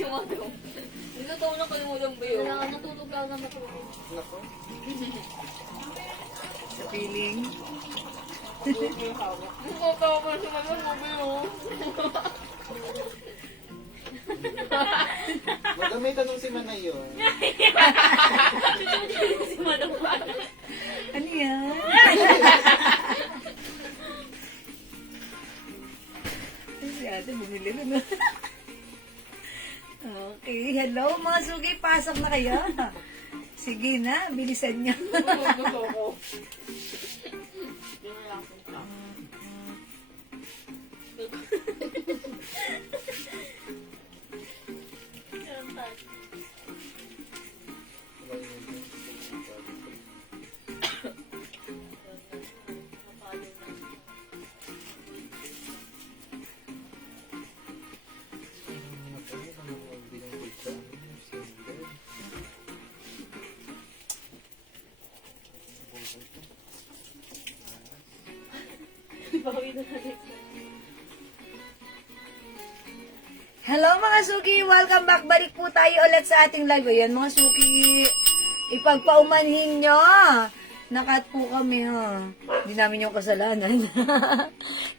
Si Madam. Nagkataon na kalimutan ba yun? Kailangan natutog lang na matulog. Nako. Sa feeling. Nagkatawa pa si Madam mo ba yun? May tanong si Manay yun. Si Madam pa. Ano yan? Si ate, bumili na. Okay, hello mga sugi, pasok na kayo. Sige na, bilisan niyo. Gusto ko. Hello mga suki, welcome back. Balik po tayo ulit sa ating live. Ayan mga suki, ipagpaumanhin nyo. Nakat po kami ha. Hindi namin yung kasalanan.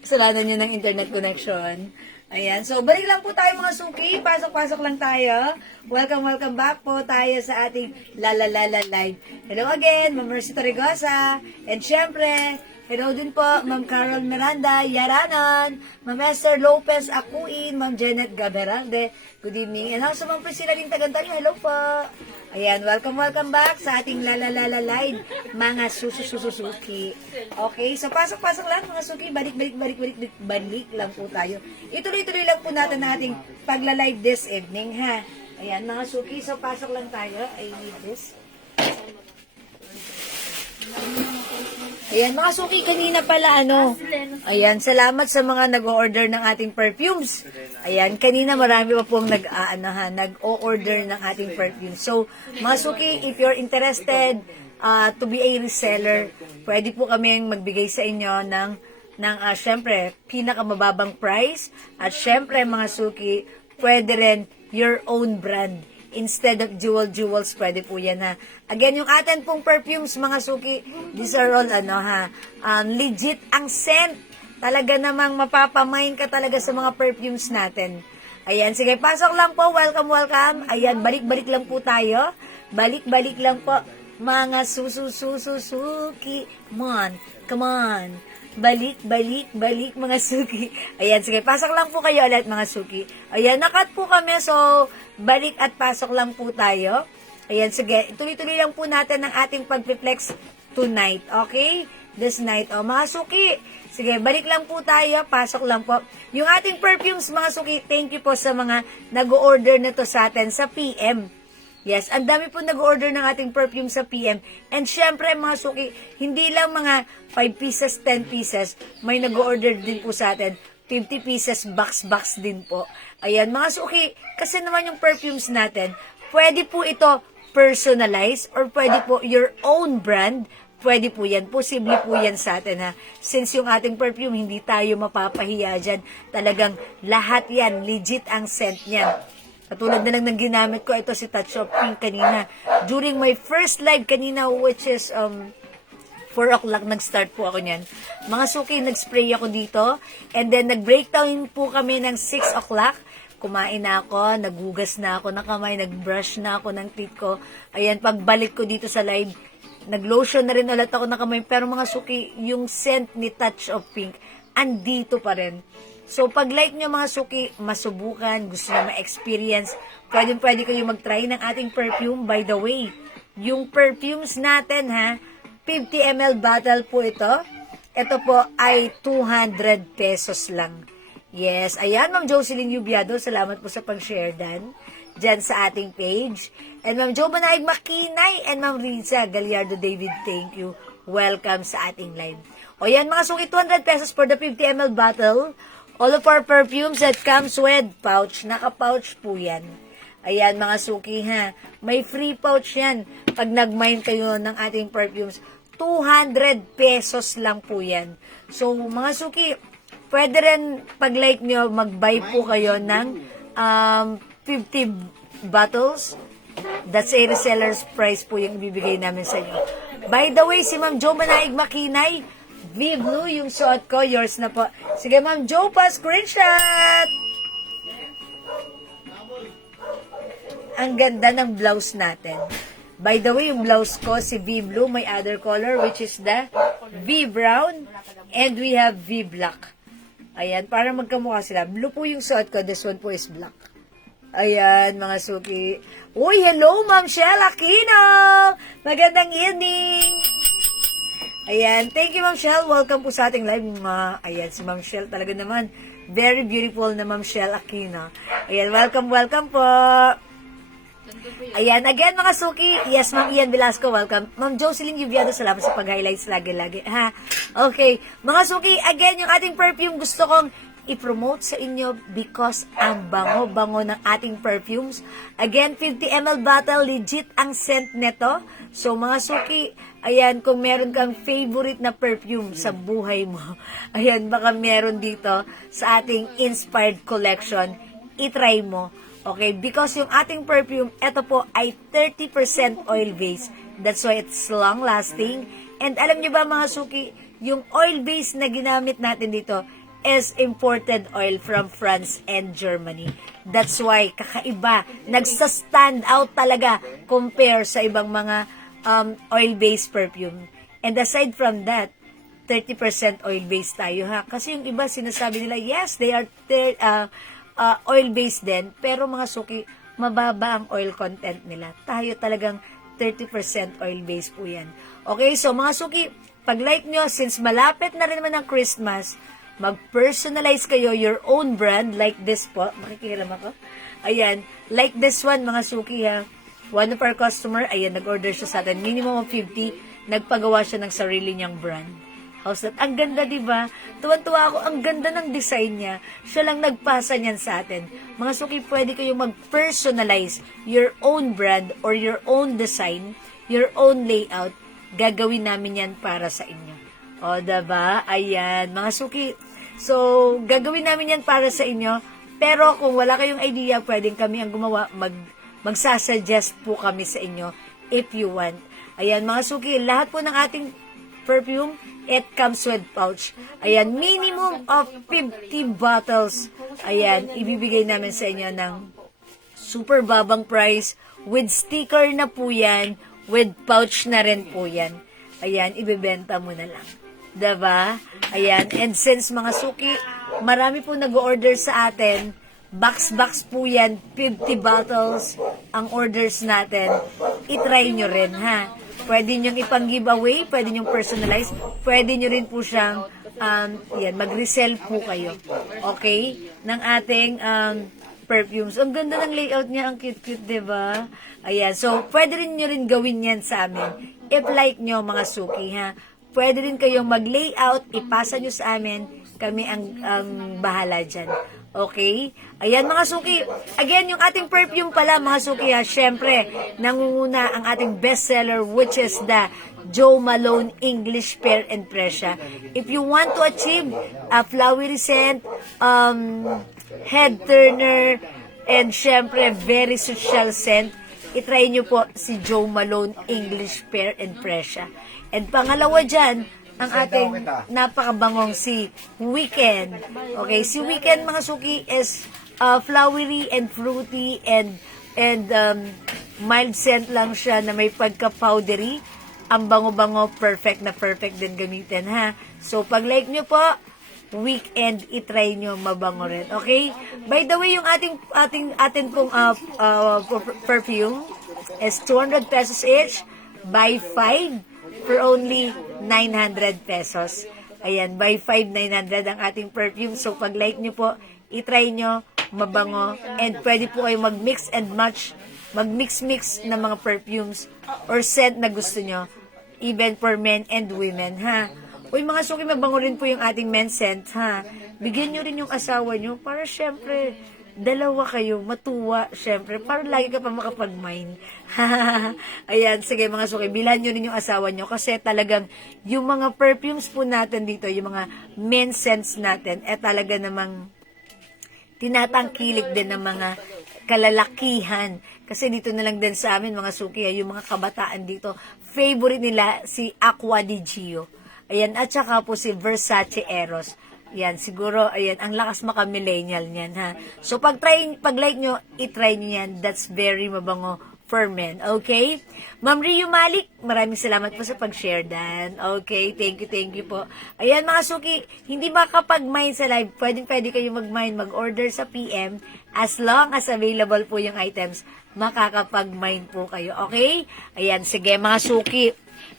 Kasalanan nyo ng internet connection. Ayan, so balik lang po tayo mga suki. Pasok-pasok lang tayo. Welcome back po tayo sa ating Lalalala Live. Hello again, Ma'am Mercy Torregosa. And syempre, hello din po, Ma'am Carol Miranda Yaranan, Ma'am Esther Lopez Akuin, Ma'am Janet Gaberalde. Good evening. And also, Ma'am Priscilla din Tagantayo. Hello po. Ayan, welcome back sa ating Lalalala Live, mga susususuki. Okay, so pasok-pasok lang mga suki, balik lang po tayo. Ituloy-tuloy lang po natin ang ating pagla-live this evening, ha. Ayan, mga suki, so pasok lang tayo. I need this. Ayan, mga suki, kanina pala, ayan, salamat sa mga nag-o-order ng ating perfumes. Ayan, kanina marami pa pong nag-o-order ng ating perfumes. So, mga suki, if you're interested to be a reseller, pwede po kami magbigay sa inyo ng syempre, pinakamababang price. At syempre, mga suki, pwede rin your own brand. Instead of jewels, pwede po yan ha. Again, yung atin pong perfumes, mga suki, these are all legit ang scent. Talaga namang mapapamain ka talaga sa mga perfumes natin. Ayan, sige, pasok lang po. Welcome. Ayan, balik lang po tayo. Balik lang po. Mga sususuki. Come on. Balik, mga suki. Ayan, sige, pasok lang po kayo ulit, mga suki. Ayan, nakat po kami, so, balik at pasok lang po tayo. Ayan, sige, tuloy-tuloy lang po natin ang ating pag-flex tonight, okay? This night, mga suki. Sige, balik lang po tayo, pasok lang po. Yung ating perfumes, mga suki, thank you po sa mga nag-order nito sa atin sa PM. Yes, ang dami po nag-order ng ating perfume sa PM. And syempre, mga suki, hindi lang mga 5 pieces, 10 pieces, may nag-order din po sa atin. 50 pieces, box din po. Ayan, mga suki, kasi naman yung perfumes natin, pwede po ito personalize or pwede po your own brand. Pwede po yan. Posible po yan sa atin ha. Since yung ating perfume, hindi tayo mapapahiya dyan. Talagang lahat yan, legit ang scent niyan. Katulad na lang ng ginamit ko, ito si Touch of Pink kanina. During my first live kanina, which is 4 o'clock, nag-start po ako niyan. Mga suki, nag-spray ako dito. And then, nag-breakdown po kami ng 6 o'clock. Kumain na ako, naghugas na ako ng kamay, nag-brush na ako ng teeth ko. Ayan, pagbalik ko dito sa live, nag-lotion na rin ulit ako ng kamay. Pero mga suki, yung scent ni Touch of Pink, andito pa rin. So, pag like nyo mga suki, masubukan, gusto nyo ma-experience, pwede kayo mag-try ng ating perfume. By the way, yung perfumes natin ha, 50 ml bottle po ito. Ito po ay 200 pesos lang. Yes, ayan, Ma'am Jocelyn Yubiado, salamat po sa pag-share dyan sa ating page. And Ma'am Jo Manaig Makinay and Ma'am Riza Gallardo David, thank you. Welcome sa ating live. O yan mga suki, 200 pesos for the 50 ml bottle. All of our perfumes that comes with pouch. Naka-pouch po yan. Ayan mga suki ha. May free pouch yan. Pag nag-mine kayo ng ating perfumes, 200 pesos lang po yan. So mga suki, pwede rin pag like nyo, mag-buy po kayo ng 50 bottles. That's a reseller's price po yung ibibigay namin sa inyo. By the way, si Ma'am Jo Manaig Makinay, V Blue yung suot ko, yours na po. Sige Ma'am Jo, pa-screenshot! Ang ganda ng blouse natin. By the way, yung blouse ko, si V Blue, may other color, which is the V Brown, and we have V Black. Ayan, para magkamukha sila. Blue po yung suot ko, this one po is black. Ayan, mga suki. Uy, hello, Ma'am Shell Aquino! Magandang evening! Ayan, thank you, Ma'am Shell. Welcome po sa ating live. Ayan, si Ma'am Shell talaga naman. Very beautiful na Ma'am Shell Aquino. Ayan, welcome po. Ayan, again mga suki. Yes, Ma'am Ian Velasco, welcome. Ma'am Jocelyn Yuviado, salamat sa pag-highlights lagi-lagi. Ha? Okay, mga suki, again, yung ating perfume gusto kong i-promote sa inyo because ang bango-bango ng ating perfumes. Again, 50 ml bottle, legit ang scent neto. So, mga suki, ayan, kung meron kang favorite na perfume sa buhay mo, ayan, baka meron dito sa ating inspired collection, itry mo. Okay, because yung ating perfume, ito po ay 30% oil-based. That's why it's long-lasting. And alam nyo ba mga suki, yung oil-based na ginamit natin dito is imported oil from France and Germany. That's why kakaiba, nagsa-stand out talaga compare sa ibang mga oil-based perfume. And aside from that, 30% oil-based tayo ha. Kasi yung iba sinasabi nila, yes, they are oil-based din, pero mga suki, mababa ang oil content nila. Tayo talagang 30% oil-based po yan. Okay, so mga suki, pag-like nyo, since malapit na rin naman ang Christmas, mag-personalize kayo your own brand, like this po. Makikiram ako. Ayan, like this one, mga suki ha. One of our customer, ayan, nag-order siya sa atin, minimum of 50, nagpagawa siya ng sarili niyang brand. How's that? Ang ganda, diba? Tuwan-tuwa ako, ang ganda ng design niya. Siya lang nagpasa niyan sa atin. Mga suki, pwede kayong mag-personalize your own brand or your own design, your own layout. Gagawin namin yan para sa inyo. O, diba? Ayan, mga suki. So, gagawin namin yan para sa inyo. Pero kung wala kayong idea, pwedeng kami ang gumawa. Magsasuggest po kami sa inyo if you want. Ayan, mga suki, lahat po ng ating perfume, it comes with pouch. Ayan, minimum of 50 bottles. Ayan, ibibigay namin sa inyo ng super babang price. With sticker na po yan. With pouch na rin po yan. Ayan, ibibenta mo na lang. Diba? Ayan, and since mga suki, marami po nag-order sa atin, box po yan, 50 bottles ang orders natin. I-try nyo rin, ha? Pwede nyo ipang-giveaway, pwede nyo personalize, pwede nyo rin po siyang, yan, mag-resell po kayo. Okay? Ng ating perfumes. Ang ganda ng layout niya, ang cute-cute, diba? Ayan, so, pwede rin nyo rin gawin yan sa amin. If like nyo, mga suki, ha? Pwede rin kayong mag-layout, ipasa nyo sa amin, kami ang bahala dyan. Okay? Ayan mga suki. Again, yung ating perfume pala mga suki ha, syempre, nangunguna ang ating bestseller which is the Jo Malone English Pear and Pressure. If you want to achieve a flowery scent, head turner, and syempre, very social scent, itry nyo po si Jo Malone English Pear and Pressure. And pangalawa dyan, ang ating napakabangong si Weekend. Okay, si Weekend mga suki is flowery and fruity and mild scent lang siya na may pagka-powdery. Ang bango-bango, perfect na perfect din gamitin ha. So pag like nyo po, Weekend, itry nyo, mabango rin. Okay? By the way, yung atin pong perfume is 200 pesos each, buy 5 for only 900 pesos. Ayan, buy 5, 900 ang ating perfume. So, pag like nyo po, itry nyo, mabango. And pwede po kayo mag-mix and match, mag-mix-mix ng mga perfumes or scent na gusto nyo. Even for men and women, ha? Uy, mga suki, mabango rin po yung ating men's scent, ha? Bigyan nyo rin yung asawa nyo para syempre, dalawa kayo, matuwa, syempre, para lagi ka pa makapag-mine. Ayan, sige mga suki, bilhan nyo rin yung asawa nyo kasi talagang yung mga perfumes po natin dito, yung mga men's scents natin, talaga namang tinatangkilik din ng mga kalalakihan. Kasi dito na lang din sa amin, mga suki, yung mga kabataan dito, favorite nila si Aqua di Gio. Ayan, at saka po si Versace Eros. Yan, siguro, ayan, ang lakas maka-millennial niyan, ha. So, pag-like nyo, itry nyo yan. That's very mabango for men. Okay? Ma'am Rio Malik, maraming salamat po sa pag-share dan. Okay, thank you po. Ayan, mga suki, hindi makapag-mine sa live. Pwede kayo mag-mine, mag-order sa PM. As long as available po yung items, makakapag-mine po kayo. Okay? Ayan, sige, mga suki.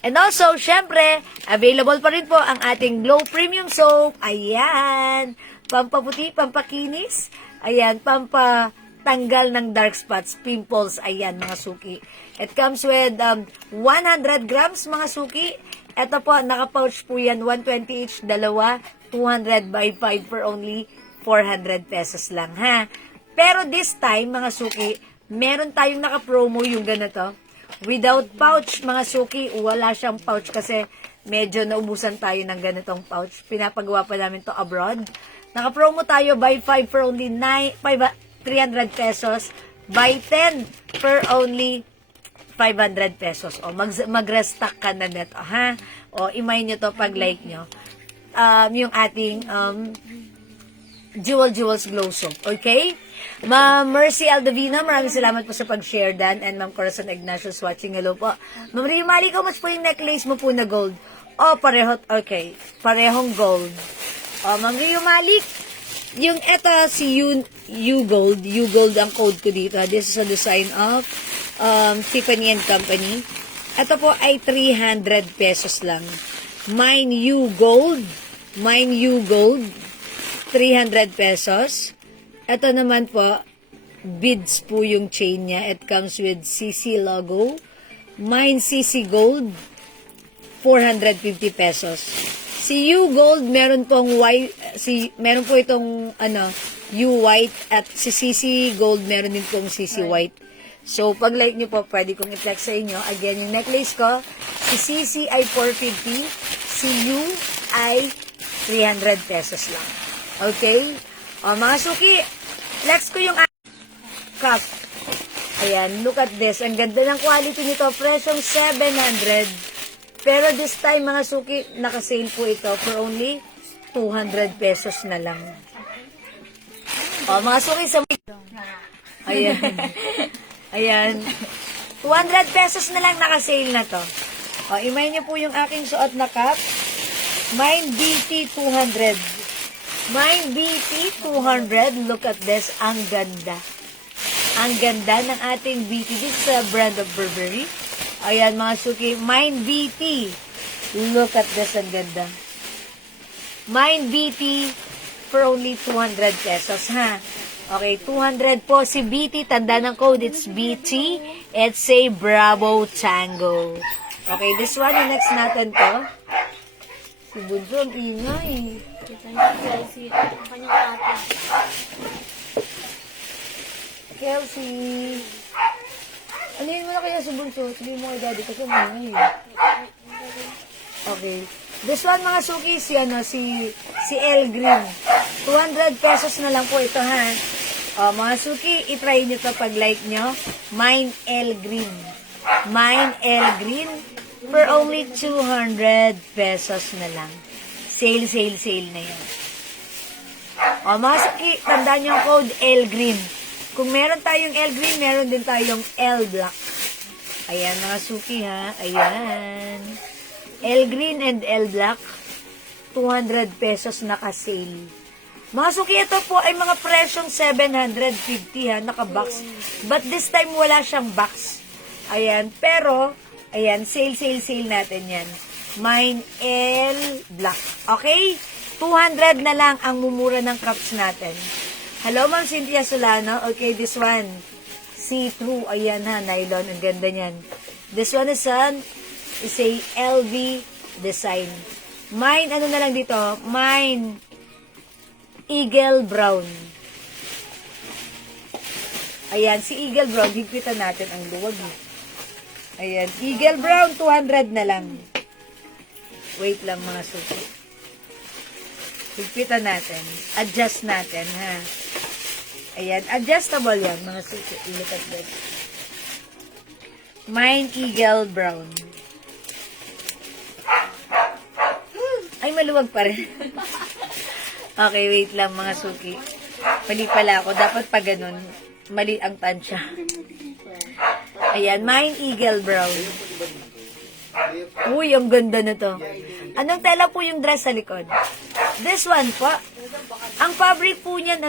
And also, syempre, available pa rin po ang ating Glow Premium Soap. Ayan. Pampaputi, pampakinis. Ayan, pampatanggal ng dark spots, pimples. Ayan, mga suki. It comes with 100 grams, mga suki. Ito po, naka-pouch po yan. 120 each, dalawa. 200 by 5 for only 400 pesos lang, ha? Pero this time, mga suki, meron tayong naka-promo yung ganito. Without pouch, mga suki, wala siyang pouch kasi medyo naubusan tayo ng ganitong pouch. Pinapagawa pa namin to abroad. Naka-promo tayo, buy 5 for only 300 pesos. Buy 10 for only 500 pesos. O, mag-restock ka na neto, ha? O, imay nyo to pag like nyo. Yung ating Jewels Glow Soap. Okay? Ma'am Mercy Aldovina, maraming salamat po sa pag-share dan. And Ma'am Corazon Ignatius watching. Hello po. Ma'am Rio Mali, how much po yung necklace mo po na gold? Oh, pareho. Okay. Parehong gold. Oh, Ma'am Rio Malik, yung eto si U-Gold. U-Gold ang code ko dito. This is a design of Tiffany & Company. Ito po ay 300 pesos lang. Mine U-Gold. 300 pesos. Ito naman po, beads po yung chain niya. It comes with CC logo. Mine CC Gold, 450 pesos. Si U Gold, meron pong white, meron po itong U white at si CC Gold, meron din pong CC white. So, pag like nyo po, pwede kong i-flex sa inyo. Again, yung necklace ko, si CC ay 450, si U ay 300 pesos lang. Okay? O, mga suki, flex ko yung cup. Ayan, look at this. Ang ganda ng quality nito. Presyong 700. Pero this time, mga suki, naka-sale po ito for only 200 pesos na lang. O, mga suki, sa... Ayan. Ayan. 200 pesos na lang naka-sale na to. O, imay niyo po yung aking suot na cup. Mine BT 200. Mine BT 200. Look at this. Ang ganda. Ang ganda ng ating BT. This is a brand of Burberry. Ayan, mga suki. Mine BT. Look at this. Ang ganda. Mine BT for only 200 pesos, ha? Okay, 200 po si BT. Tanda ng code. It's BT. It's a Bravo Tango. Okay, this one. Yung next natin to. Si Bunso, ang ingay. Chelsea, ang kanyang ate. Kelsey. Alihin mo na kaya si Bunso. Sabihin mo kay Daddy kasi may Okay. This one, mga suki, si El Green. 200 pesos na lang po ito, ha? O, mga suki, itry nyo to pag like nyo. Mine El Green. Mine El Green for only 200 pesos na lang. Sale na yan. O, mga suki, tandaan nyo ang code El Green. Kung meron tayong El Green, meron din tayong El Black. Ayan, mga suki, ha? Ayan. El Green and El Black, 200 pesos naka-sale. Mga suki, ito po ay mga presyong 750, ha? Naka-box. But this time, wala siyang box. Ayan. Pero, ayan, sale natin yan. Mine El Black. Okay? 200 na lang ang mumura ng cups natin. Hello, Ma'am Cynthia Solano. Okay, this one. See-through. Ayan, ha, nylon. Ang ganda niyan. This one is a LV design. Mine, ano na lang dito? Mine Eagle Brown. Ayan, si Eagle Brown. Higpitan natin ang luwag. Ayan, Eagle Brown, 200 na lang. Wait lang, mga suki. Higpitan natin. Adjust natin, ha? Ayan, adjustable yan, mga suki. Look at that. Mine Eagle Brown. Ay, maluwag pa rin. Okay, wait lang mga suki. Mali pala ako. Dapat pa ganun. Mali ang tansya. Ayan, Mine Eagle Brown. Uy, ang ganda na to. Anong tela po yung dress sa likod? This one po. Ang fabric po niyan,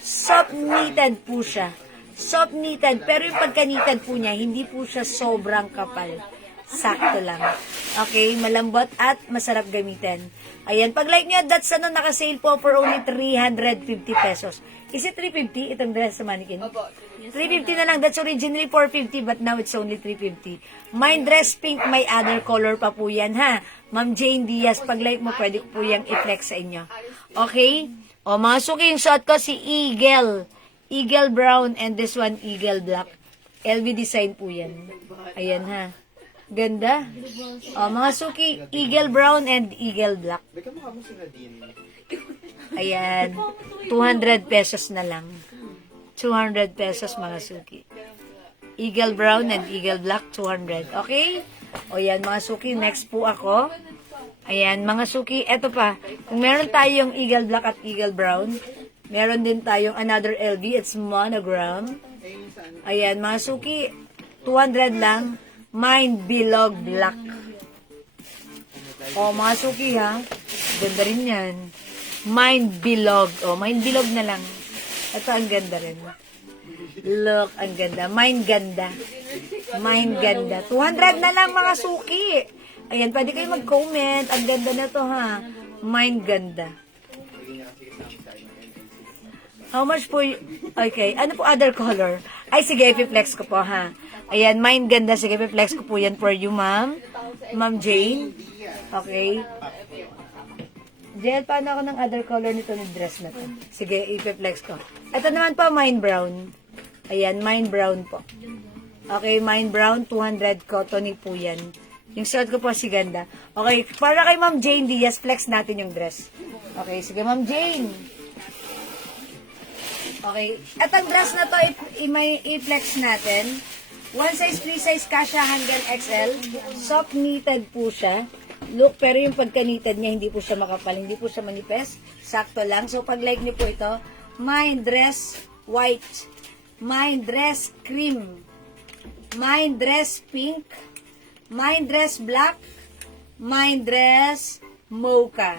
soft knitted po siya. Soft knitted. Pero yung pagka-knitted po niya, hindi po siya sobrang kapal. Sakto lang. Okay, malambot at masarap gamitin. Ayan, pag like nyo, that's naka-sale po for only 350 pesos. Is it 350 itong dress sa mannequin? 350 na lang. That's originally 450 but now it's only 350. Mine dress pink, may other color pa po yan ha. Ma'am Jane Diaz, pag like mo, pwede ko po yung i-flex sa inyo. Okay? O, mga suki, yung shot ko si Eagle. Eagle Brown and this one Eagle Black. LV design po yan. Ayan ha. Ganda. O, mga suki, Eagle Brown and Eagle Black. Baka mukha mo si Nadine. Ayan. 200 pesos na lang. 200 pesos, mga suki. Eagle Brown and Eagle Black, 200. Okay? O yan, mga suki. Next po ako. Ayan, mga suki. Eto pa. Kung meron tayong Eagle Black at Eagle Brown, meron din tayong another LV. It's monogram. Ayan, mga suki. 200 lang. Mine Bilog Black. O, mga suki ha. Ganda rin yan. Mine Bilog. O, Mine Bilog na lang. Ito, ang ganda rin. Look, ang ganda. Mine ganda. Mine ganda. 200 na lang, mga suki. Ayan, pwede kayo mag-comment. Ang ganda na to ha. Mine ganda. How much po okay. Ano po other color? Ay, sige, i-flex ko po ha. Ayan, mine ganda. Sige, i-flex ko po yan for you, ma'am. Ma'am Jane. Okay. Jel, paano ako ng other color nito ng dress na to? Sige, i-flex ko. Ito naman po, mine brown. Ayan, mine brown po. Okay, mine brown, 200 cottony po yan. Yung suot ko po si ganda. Okay, para kay Ma'am Jane Diaz, flex natin yung dress. Okay, sige, Ma'am Jane. Okay, etong dress na to, i-flex natin. One size, free size, kasha hanggang XL. Soft knitted po siya. Look, pero yung pagka-knitted niya, hindi po siya makapal, hindi po siya manipes. Sakto lang. So, pag like niyo po ito, mine dress white, mine dress cream, mine dress pink, mine dress black, mine dress mocha.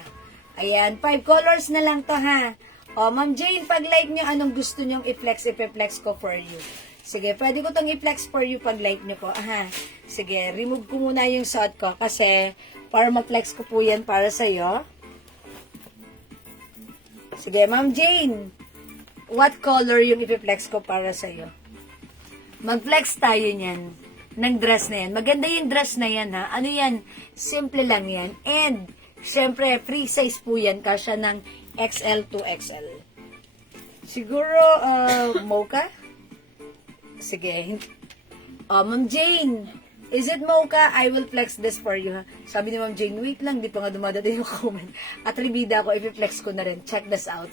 Ayan, 5 colors na lang to ha. O, Ma'am Jane, pag like niyo, anong gusto niyong i-flex, i-flex ko for you. Sige, pwede ko tong i-flex for you pag like niyo po. Aha. Sige, remove ko muna yung suot ko kasi para ma-flex ko po yan para sa'yo. Sige, Ma'am Jane, what color yung i-flex ko para sa'yo? Mag-flex tayo niyan ng dress na yan. Maganda yung dress na yan ha. Ano yan? Simple lang yan. And, syempre, free size po yan. Kasya ng XL to XL. Siguro, mocha? Sige. Ma'am Jane, is it mocha? I will flex this for you, ha? Sabi ni Ma'am Jane, wait lang, di pa nga dumadating yung comment. At ribida ko, i-flex ko na rin. Check this out.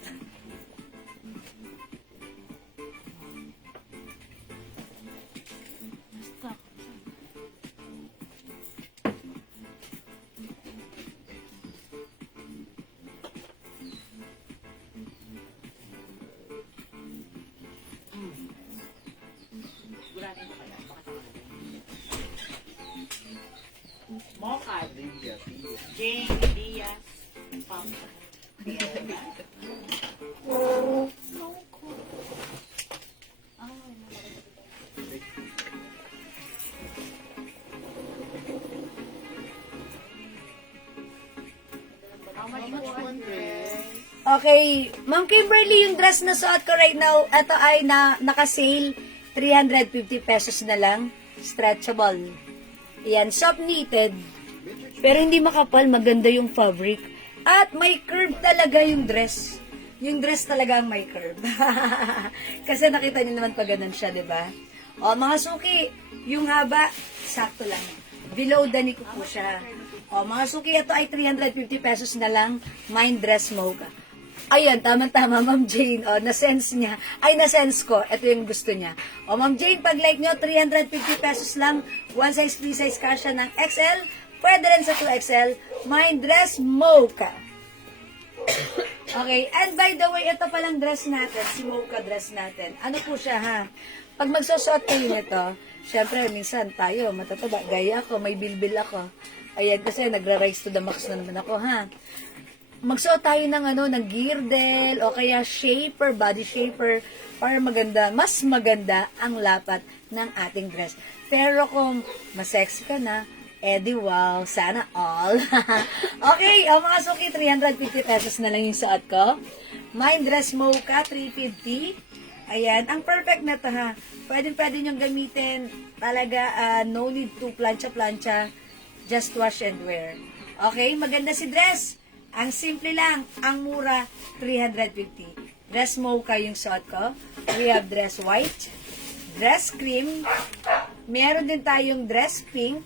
Mocha. Jane Diaz. Okay, Ma'am Kimberly, yung dress na suot ko right now, ito ay naka-sale, 350 pesos na lang, stretchable. Yan, soft knitted, pero hindi makapal, maganda yung fabric. At may curve talaga yung dress. Yung dress talaga ang may curve. Kasi nakita niyo naman pa ganun siya, di ba? O, mga suki, yung haba, sakto lang. Below the knee ko po siya. O, mga suki, ito ay 350 pesos na lang, mine dress mocha. Ayan, tama-tama, Ma'am Jane. O, na-sense niya. Ay, na-sense ko. Ito yung gusto niya. O, Ma'am Jane, pag like nyo, 350 pesos lang. One size, free size kasha ng XL. Pwede rin sa 2XL. Mine dress, mocha. Okay, and by the way, ito palang dress natin, si mocha dress natin. Ano po siya, ha? Pag magsusuot kayo nito, syempre, minsan tayo, matataba, gaya ako, may bilbil ako. Ayan, kasi nagra-rise to the max na naman ako, ha? Magsuot tayo ng ng girdle o kaya shaper, body shaper para maganda, mas maganda ang lapat ng ating dress. Pero kung mas-sexy ka na, edi wow, sana all. Okay, mga suki, 350 pesos na lang yung suot ko. Mine dress mocha, 350. Ayan, ang perfect na to ha. Pwede niyong gamitin. Talaga, no need to plancha-plancha. Just wash and wear. Okay, maganda si dress. Ang simple lang, ang mura, 350. Dress mocha yung suot ko. We have dress white, dress cream, meron din tayong dress pink,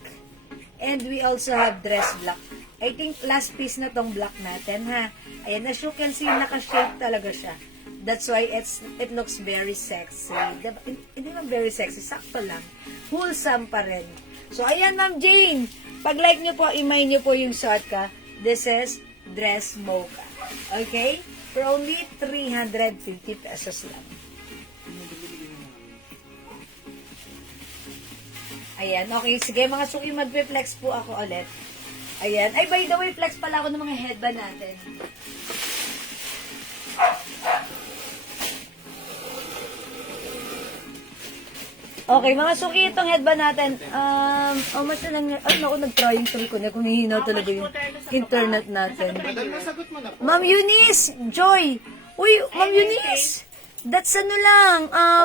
and we also have dress black. I think last piece na tong black natin, ha. Ayan, as you can see, naka-shape talaga siya. That's why it looks very sexy. Hindi man very sexy, sakto lang. Wholesome pa rin. So, ayan, Ma'am Jane. Pag like nyo po, imay nyo po yung suot ka. This is dress mocha. Okay? For only 350 pesos lang. Ayan. Okay. Sige, mga suki, magpe-flex po ako ulit. Ayan. Ay, by the way, flex pala ako ng mga headband natin. Okay, mga suki, itong headband natin, how much na lang, naku, nag-trying tuloy ko na, kung hihinaw talaga yung internet natin. Madam, nasagot mo na po. Ma'am Eunice, Joy, uy, Ma'am Eunice, that's ano lang,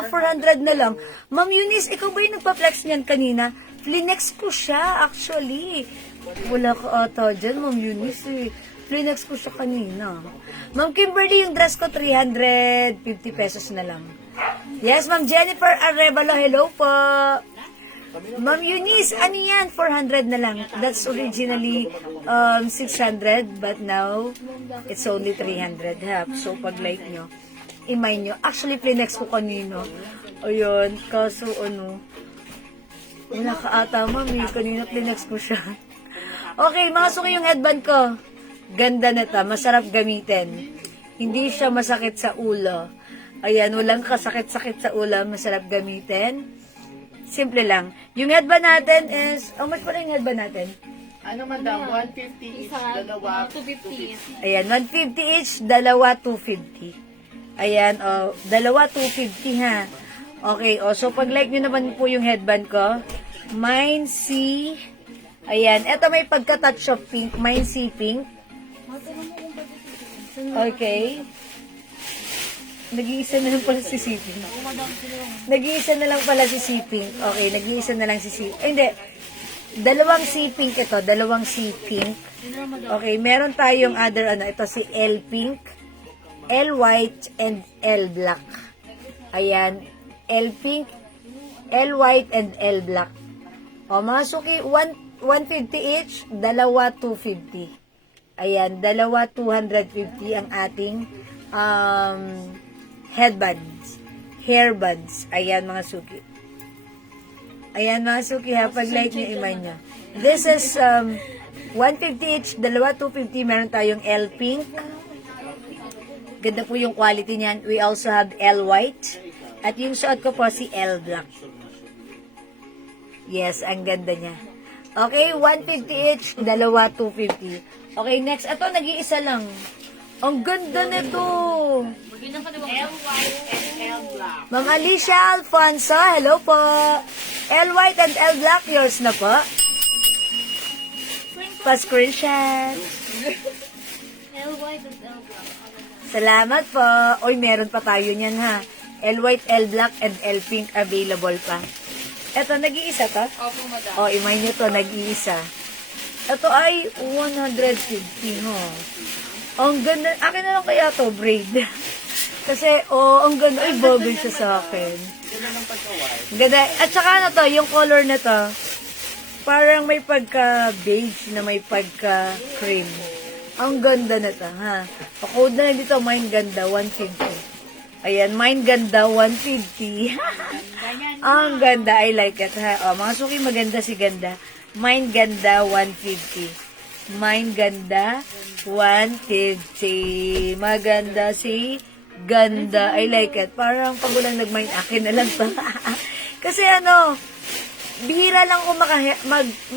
400 na lang. Ma'am Eunice, ikaw ba yung nagpa-flex niyan kanina? Flinex ko siya, actually. Wala ka ata dyan, Ma'am Eunice, eh. Flinex ko siya kanina. Ma'am Kimberly, yung dress ko, 350 pesos na lang. Yes, Ma'am Jennifer Arevalo, hello po. Ma'am Eunice, ano yan? 400 na lang. That's originally 600, but now it's only 300. Ha? So, pag like nyo, imay nyo. Actually, Flinex ko kanino. Ayun, kaso ano, wala ka ata, mami. Kanina Flinex ko siya. Okay, mga suki yung headband ko. Ganda na ta, masarap gamitin. Hindi siya masakit sa ulo. Ayan, walang kasakit-sakit sa ulo, masarap gamitin. Simple lang. Yung headband natin is, how much pala yung headband natin? Ano, madam? 150 each, dalawa, 250. Ayan, 150 each, dalawa 250. Ayan, dalawa 250 ha. Okay, so pag like nyo naman po yung headband ko, mine C, ayan, eto may pagka-touch of pink, mine C pink. Okay. Nag-iisa na lang pala si C pink. Nag-iisa na lang pala si C pink. Okay, nag-iisa na lang si C. Hindi. Dalawang C pink ito. Dalawang C pink. Okay, meron tayong other, ito si L pink, L white, and L black. Ayan. L pink, L white, and L black. O, mga suki, 150 each, dalawa 250. Ayan, dalawa 250 ang ating headbands, hairbands. Ayan, mga suki. Ayan, mga suki, ha. Pag like nyo, imay nyo. This is 150 each, dalawa 250. Meron tayong L pink. Ganda po yung quality niyan. We also have L white. At yung suot ko po si L black. Yes, ang ganda niya. Okay, 150 each, dalawa 250. Okay, next. Ito, nag-iisa lang. Ang ganda nito. L white and L black. Ma'am Alicia Alfonso, hello po. L white and L black, yours na po. Pa-screenshot. L white and L black. Salamat po. Oy, meron pa tayo niyan ha. L white, L black, and L pink available pa. Eto, nag-iisa to? Opo, madam. O, imay nyo to, nag-iisa. Ito ay 150 ho. Ang ganda. Akin na lang kaya to, braid. Kasi, ang ganda. Ay, bagay siya sa akin. Ganda. At saka ano to, yung color na to, parang may pagka-beige na may pagka-cream. Ang ganda na to, ha? Pa-code na lang dito, Mind Ganda, 150. Ayan, Mind Ganda, 150. Ang ganda, I like it, ha? O, mga suki, maganda si Ganda. Mind Ganda, 150. Mind Ganda, 150. Maganda si Ganda. I like it. Parang pag walang nag-mind, akin na lang to. Kasi ano, bihira lang ko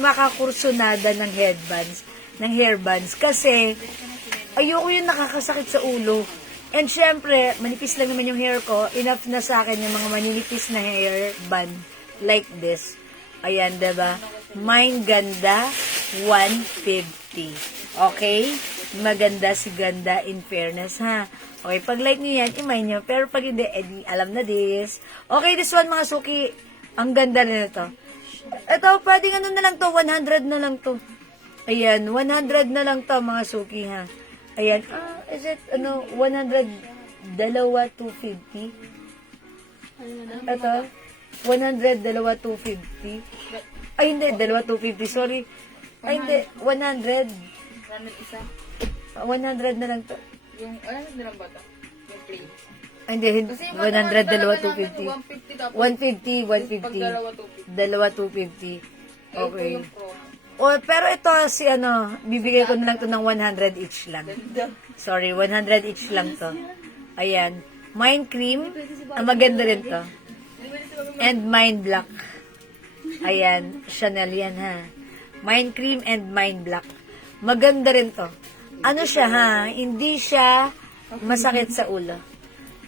makakursunada ng hairbands. Kasi, ayoko yung nakakasakit sa ulo. And syempre, manipis lang naman yung hair ko. Enough na sa akin yung mga maninipis na hairband like this. Ayan, diba? Mind Ganda, 150. Okay? Maganda si Ganda in fairness, ha? Okay, pag like nyo yan, imay nyo. Pero pag hindi, edi, alam na this. Okay, this one, mga suki. Ang ganda na ito. Ito, pwedeng ano na lang to, 100 na lang to. Ayan, 100 na lang to, mga suki, ha? Ayan, is it, 100, dalawa, 250? Ito, 100, dalawa, 250? Ay, hindi, dalawa, 250, sorry. Ay, hindi, 100. 100 na lang to. Yung, ano na lang ba ito? Yung plain. Ay, hindi, 100, dalawa, 250. 150, 150. Dalawa 250. Dalawa, 250. Okay. Yung pro. O, pero ito, si bibigay ko na lang to ng 100 each lang. Sorry, 100 each lang to. Ayan. Mind Cream. Maganda rin to. And Mind Black. Ayan. Chanel yan, ha. Mind Cream and Mind Black. Maganda rin to. Ano siya, ha? Hindi siya masakit sa ulo.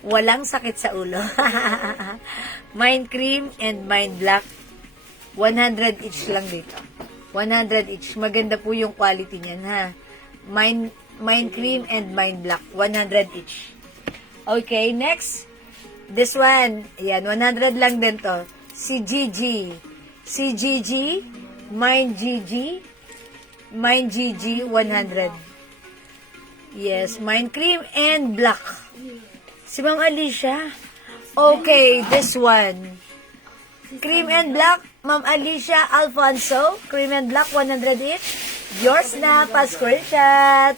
Walang sakit sa ulo. Mind Cream and Mind Black. 100 each lang dito. 100 each. Maganda po yung quality niyan, ha? Mind Cream and Mind Black. 100 each. Okay, next. This one. Ayan, 100 lang din to. Si Gigi. Si Gigi. Mind Gigi. Mind Gigi, 100. Yes, Mind Cream and Black. Si Ma'am Alicia. Okay, this one. Cream and Black, Ma'am Alicia Alfonso. Cream and Black, 100 each. Yours na, pa-screenshot.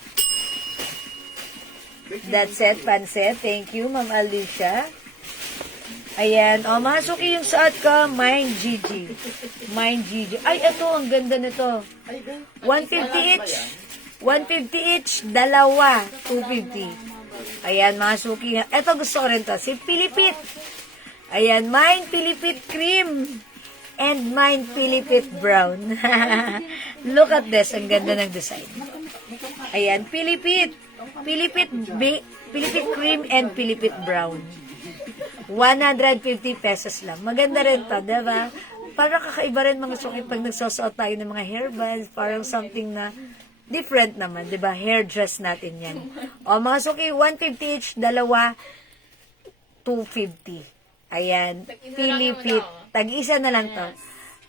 That's it, pansit. Thank you, Ma'am Alicia. Ayan. O, masok yung suot ko. Mind Gigi. Mind Gigi. Ay, ito, ang ganda nito. 150 each. 150 each. Dalawa. 250. Ayan, mga suki. Ito, gusto ko rin to. Si Pilipit. Ayan, Mind Pilipit Cream and Mind Pilipit Brown. Look at this. Ang ganda ng design. Ayan, Pilipit. Pilipit Cream and Pilipit Brown. 150 pesos lang. Maganda rin to, diba? Parang kakaiba rin mga suki pag nagsusuot tayo ng mga hairbands. Parang something na different naman, diba? Hair dress natin yan. O, mga suki, 150 each, dalawa, 250. Ayan, Pilipit. Tag-isa na lang to.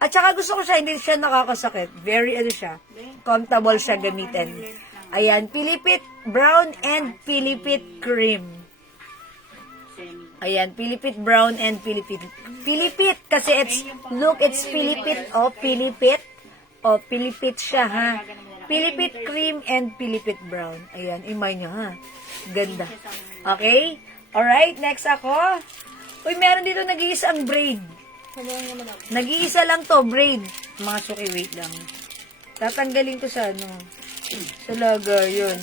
At saka gusto ko siya, hindi siya nakakasakit. Very, siya, comfortable siya gamitin. Ayan, Pilipit Brown and Pilipit Cream. Ayan, Pilipit Brown and Pilipit. Pilipit, kasi it's Pilipit, Pilipit. Pilipit siya, ha. Pilipit Cream and Pilipit Brown. Ayan, imay nyo, ha. Ganda. Okay? Alright, next ako. Uy, meron dito nag-iisa ang braid. Nag-iisa lang to, braid. Mga suki, wait lang. Tatanggalin ko sa sa laga, yun.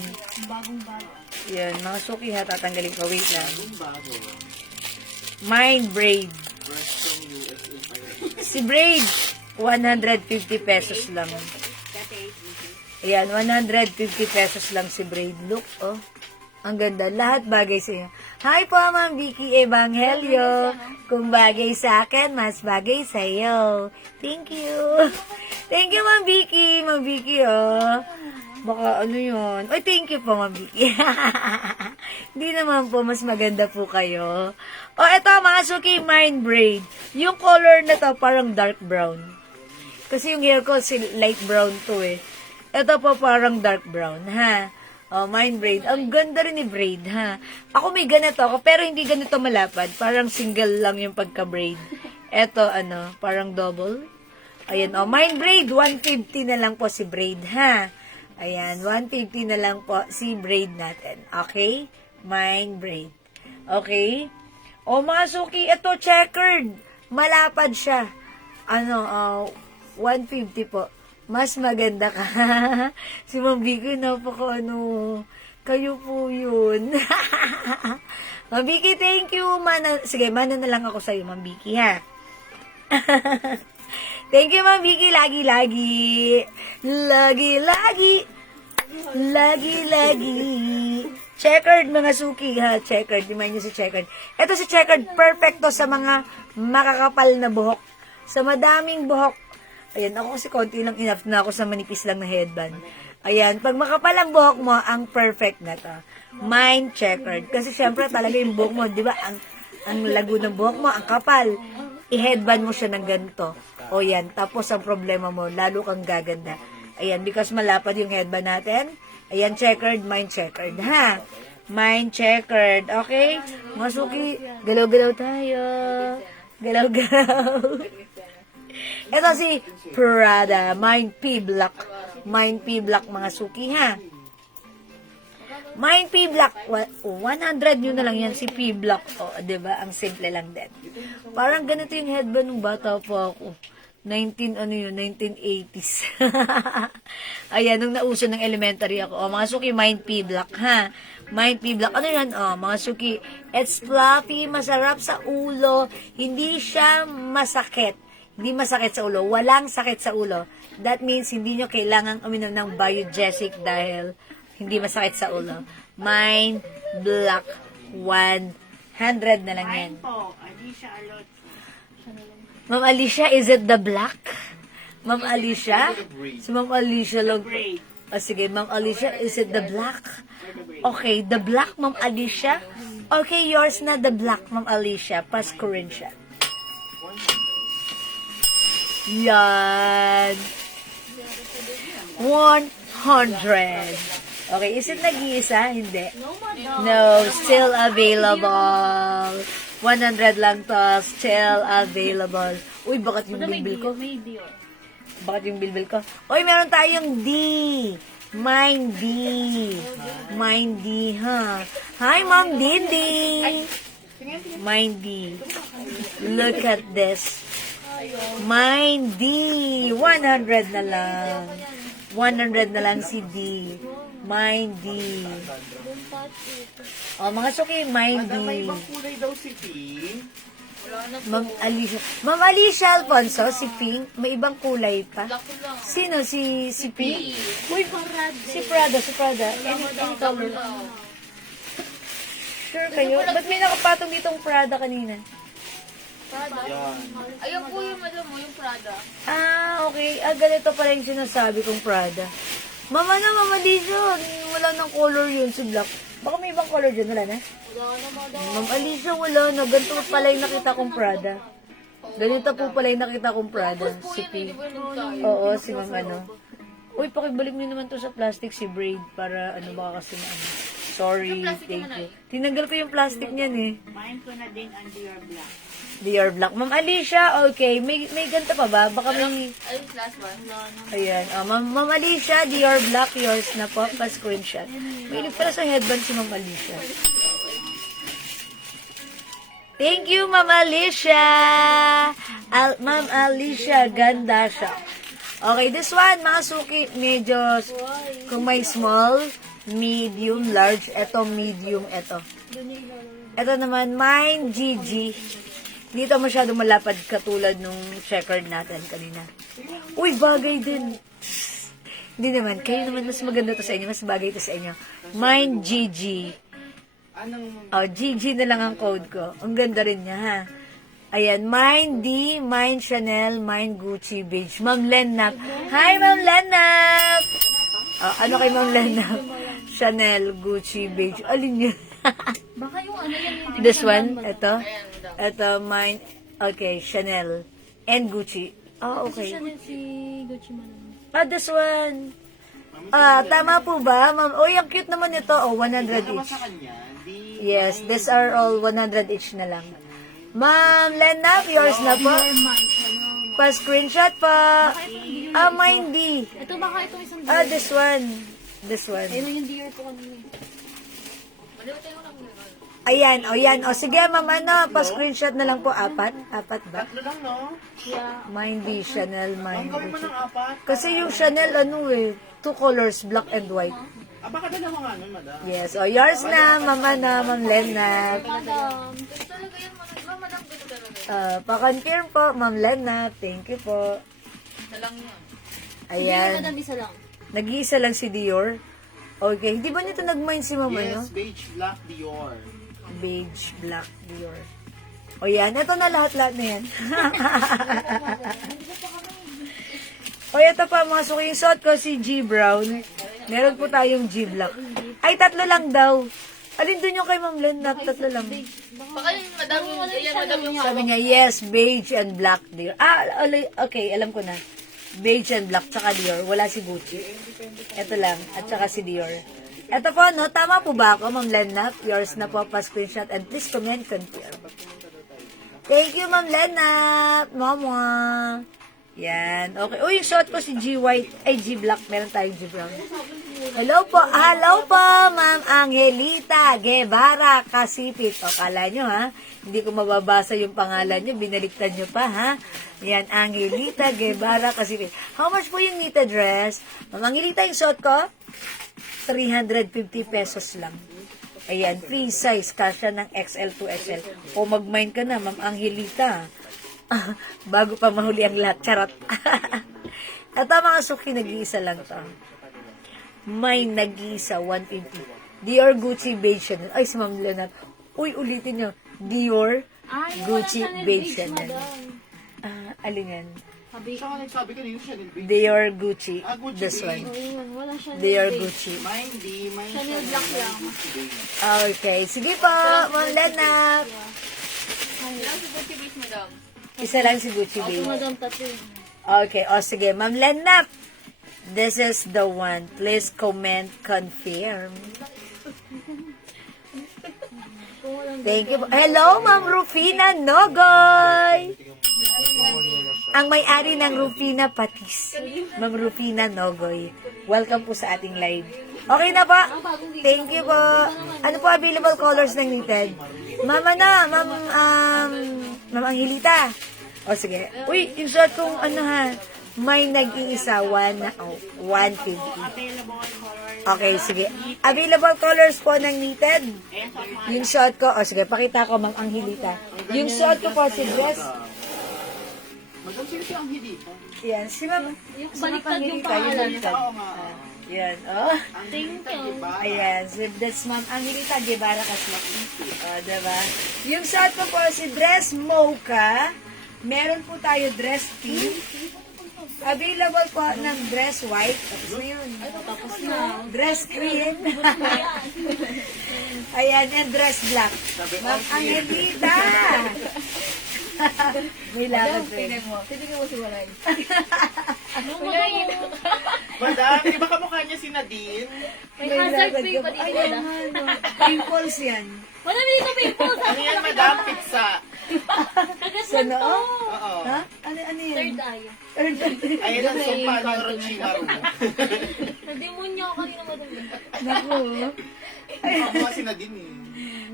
Yan, mga suki ha, tatanggalin ko. Wait lang. Mind braid. Si braid, 150 pesos lang. Ayan, 150 pesos lang si braid. Look, oh. Ang ganda. Lahat bagay sa iyo. Hi po, Ma'am Vicky Evangelio. Kung bagay sa akin, mas bagay sa iyo. Thank you. Thank you, Ma'am Vicky. Ma'am Vicky, oh. Baka yun. Oy, thank you po, Ma'am Vicky. Hindi naman po, mas maganda po kayo. O, eto, mga suki, mind braid. Yung color na to, parang dark brown. Kasi yung hair ko, light brown to eh. Ito po, parang dark brown, ha? Oh, mind braid. Ang ganda rin ni braid, ha? Ako may ganito ako, pero hindi ganito malapad. Parang single lang yung pagka-braid. Eto, parang double. Ayan, mind braid. 150 na lang po si braid, ha? Ayan, 150 na lang po si braid natin. Okay? Mine braid. Okay? O mga suki, ito checkered. Malapad siya. 150 po. Mas maganda ka. Si Ma'am Vicky, kayo po yun. Ma'am Vicky, thank you. Sige, mana na lang ako sa'yo, Ma'am Vicky, ha? Thank you, Ma'am Vicky. Lagi-lagi. Lagi-lagi. Lagi-lagi. Checkered, mga suki, ha? Checkered. Remind nyo si checkered. Ito si checkered. Perfecto sa mga makakapal na buhok. Sa madaming buhok. Ayan, ako kasi konti lang, enough na ako sa manipis lang na headband. Ayan, pag makapal ang buhok mo, ang perfect na to. Mine checkered. Kasi syempre talaga yung buhok mo, di ba? Ang lago ng buhok mo, ang kapal. I-headband mo siya ng ganito. O yan, tapos ang problema mo, lalo kang gaganda. Ayan, because malapad yung headband natin. Ayan, checkered, mine checkered, ha? Mine checkered, okay? Mga suki, galaw-galaw tayo. Galaw-galaw. Ito si Prada, Mine P Black. Mine P Black, mga suki, ha? Mine P Black, 100 yun na lang yan, si P Black. O, diba? Ang simple lang din. Parang ganito yung headband ng bata pa ako. 1980s. Ayan, nung nauso ng elementary ako. O, mga suki, Mine P Black, ha? Mine P Black. Ano yan? O, mga suki, it's fluffy, masarap sa ulo, hindi siya masakit. Hindi masakit sa ulo. Walang sakit sa ulo. That means, hindi nyo kailangang uminom ng Biogesic dahil hindi masakit sa ulo. Mine Black 100 na lang yan. Ma'am Alicia, is it the black? Ma'am Alicia? Si Ma'am Alicia lang. Sige, Ma'am Alicia, is it the black? Okay, the black, Ma'am Alicia. Okay, yours na the black, Ma'am Alicia. Pa-screenshot. Yan. 100. Okay, is it nag-iisa? Hindi. No, still available. 100 lang to. Still available. Uy, bakit yung bilbil ko? Bakit yung bilbil ko? Uy, meron tayong D. Mine D. Mine D, ha? Hi, Ma'am Dindi. Mine D. Look at this. Mine D. 100 na lang. 100 na lang si D. Mine D. O, mga suki, Mine D. May ibang kulay daw si Pink. Ma'am Alicia. Ma'am Alicia Alfonso, si Pink, may ibang kulay pa. Sino? Si Pink? Uy, si Prada. Any color. Sure kayo? Ba't may nakapatong ditong Prada kanina? Ayun po yung madam mo, yung Prada. Okay. Ganito pala yung sinasabi kong Prada. Mama Alicia, wala nang color yun si Black. Baka may ibang color dyan, wala na? Ma'am Alicia, wala na. Ganito pala yung nakita kong Prada. Ganito po pala yung nakita kong Prada. Si Pink. Oo, si Ma'am Uy, pakibalik niyo naman to sa plastic, si braid, para baka kasi sorry, thank you. Tinanggal ko yung plastic niyan eh. Mine ko na din ang Dior Black. Dior Black. Ma'am Alicia, okay. May ganito pa ba? Baka may... Ayun, last one. Ayan. Ma'am Alicia, Dior Black, yours na po. Pa-screenshot. May pala sa headband si Ma'am Alicia. Thank you, Ma'am Alicia. Ma'am Alicia, ganda siya. Okay, this one, mga suki, medyo, kung may small, medium, large, eto medium, eto. Ito naman, Mine GG. Dito masyado malapad katulad nung checkered natin kanina. Uy, bagay din. Hindi naman. Kayo naman mas maganda to sa inyo. Mas bagay to sa inyo. Mine GG. GG na lang ang code ko. Ang ganda rin niya, ha? Ayan. Mine D, Mine Chanel, Mine Gucci Beige. Ma'am Lenap. Hi, Ma'am Lenap! Ano kay Ma'am Lenap? Chanel, Gucci Beige. Alin yun? Baka yung yan. This one, ito. Ito, mine. Okay, Chanel. And Gucci. Okay. Chanel si Gucci man. This one. Tama po ba, ma'am? Ang cute naman ito. 100 each. Yes, these are all 100 each na lang. Ma'am Lenap, yours na po. Pa-screenshot pa. Mine D. Ito baka itong isang This one. This one. Ayun yung deer po kanina. Ayan, o yan. O sige, ma'am, ano, pa-screenshot na lang po. Apat ba? Tatlo lang, no? Yeah. Mindy, Chanel, Ang gawin mo Mindy. ng apat. Kasi yung Chanel, ano eh, 2 colors, black and white. Baka dalawa nga nun, madam. Yes, o yours na, mama na, ma'am Lena. Madam. Ito talaga yan, madam. Ito talaga yan. Pa-confirm po, ma'am Lena. Thank you po. Ito lang yun. Ayan. Madam, isa lang. Nag-iisa lang si Dior. Okay, hindi ba nito nag-mind si mama, no? Yes, beige black Dior. Beige, black, Dior. O yan, ito na lahat-lahat na yan. O ito pa, mga suki, yung suot ko si G Brown. Meron po tayong G Black. Ay, tatlo lang daw. Alin dun yung kay Ma'am Len? Tatlo lang. Baka yung madam yung, ayan, madam yung Sabi niya, yes, beige and black, Dior. Okay, alam ko na. Beige and black, tsaka Dior. Wala si Gucci. Ito lang, at tsaka si Dior. Ito po, no? Tama po ba ako, Ma'am Lena? Yours na po, pa-screenshot. And please comment, confirm. Thank you, Ma'am Lena. Mama. Yan. Okay. Uy, yung shot ko si G White. Ay, G Black. Meron tayong G Brown. Hello po, Ma'am Angelita Guevara Kasipit. O, kala nyo, ha? Hindi ko mababasa yung pangalan nyo. Binaliktad nyo pa, ha? Yan, Angelita Guevara Kasipit. How much po yung knitted dress? Ma'am Angelita, yung shot ko? 350 pesos lang. Ayan, free size. Kasya ng XL to XL. O, mag-mine ka na, Ma'am Angelita. Bago pa mahuli ang lahat. Charot. Ito, mga suki, nag-iisa lang to. May nag-iisa, 150. Dior, Gucci, beige Chanel. Ay, si Ma'am Leonard. Uy, ulitin nyo. Dior, Gucci, beige Chanel. Alin yan? Siya nga nagsabi ka yung Chanel beige. Dior, Gucci. Gucci This beige. one. Ayun, wala siya. Dior, Gucci. Mindy, may Chanel black lang. Gucci beige. Okay. Sige po, Ma'am Leonard. Ilang si Gucci Beach, madam? Isa lang si Gucci, Ako, beige. madam, tatlo. Okay. O, sige. Ma'am Leonard. This is the one. Please comment, confirm. Thank you. Hello, Ma'am Rufina Nogoy. Ang may-ari ng Rufina Patis. Ma'am Rufina Nogoy. Welcome po sa ating live. Okay na ba? Thank you po. Ano po available colors ng knitted? Mama na, Ma'am Angelita. O sige. Uy, yung shot kong ano ha, may nag-iisa, 150. Okay, sige. Available colors po ng knitted. Yung shot ko, o sige, pakita ko, Ma'am Angelita. Yung shot ko po, si dress. Madam, sino si Angelita? Yan, si Ma'am Baliktad yung Angelita, pangalan. baliktad. Oo nga. Yan, oh. Angelita, diba? Ayan, so that's Ma'am Angelita Guevara Kasmaki. Diba? Yung shot ko po, si dress mocha. Meron po tayo dress pink. Available po ng dress white. Tapos na yun. Tapos na. Dress cream. Ayan, and dress black. Ma'am Angelita! May lakad rin. Titignan mo si Walay. Madam, di ba kamukha niya si Nadine? May hazard lakad pay ka pa pa. dito, Ay, madam. ano, pimples yan. Wala na dito pimples. Ano yan, madam? Pizza. Kagat Sa lang noo? to. Oo. Ha? Ano yan? Third eye. Ayun ang sumpa ni Orochimaru. Nademonyo ako kanina, madam. Naku. Kamukha si Nadine eh.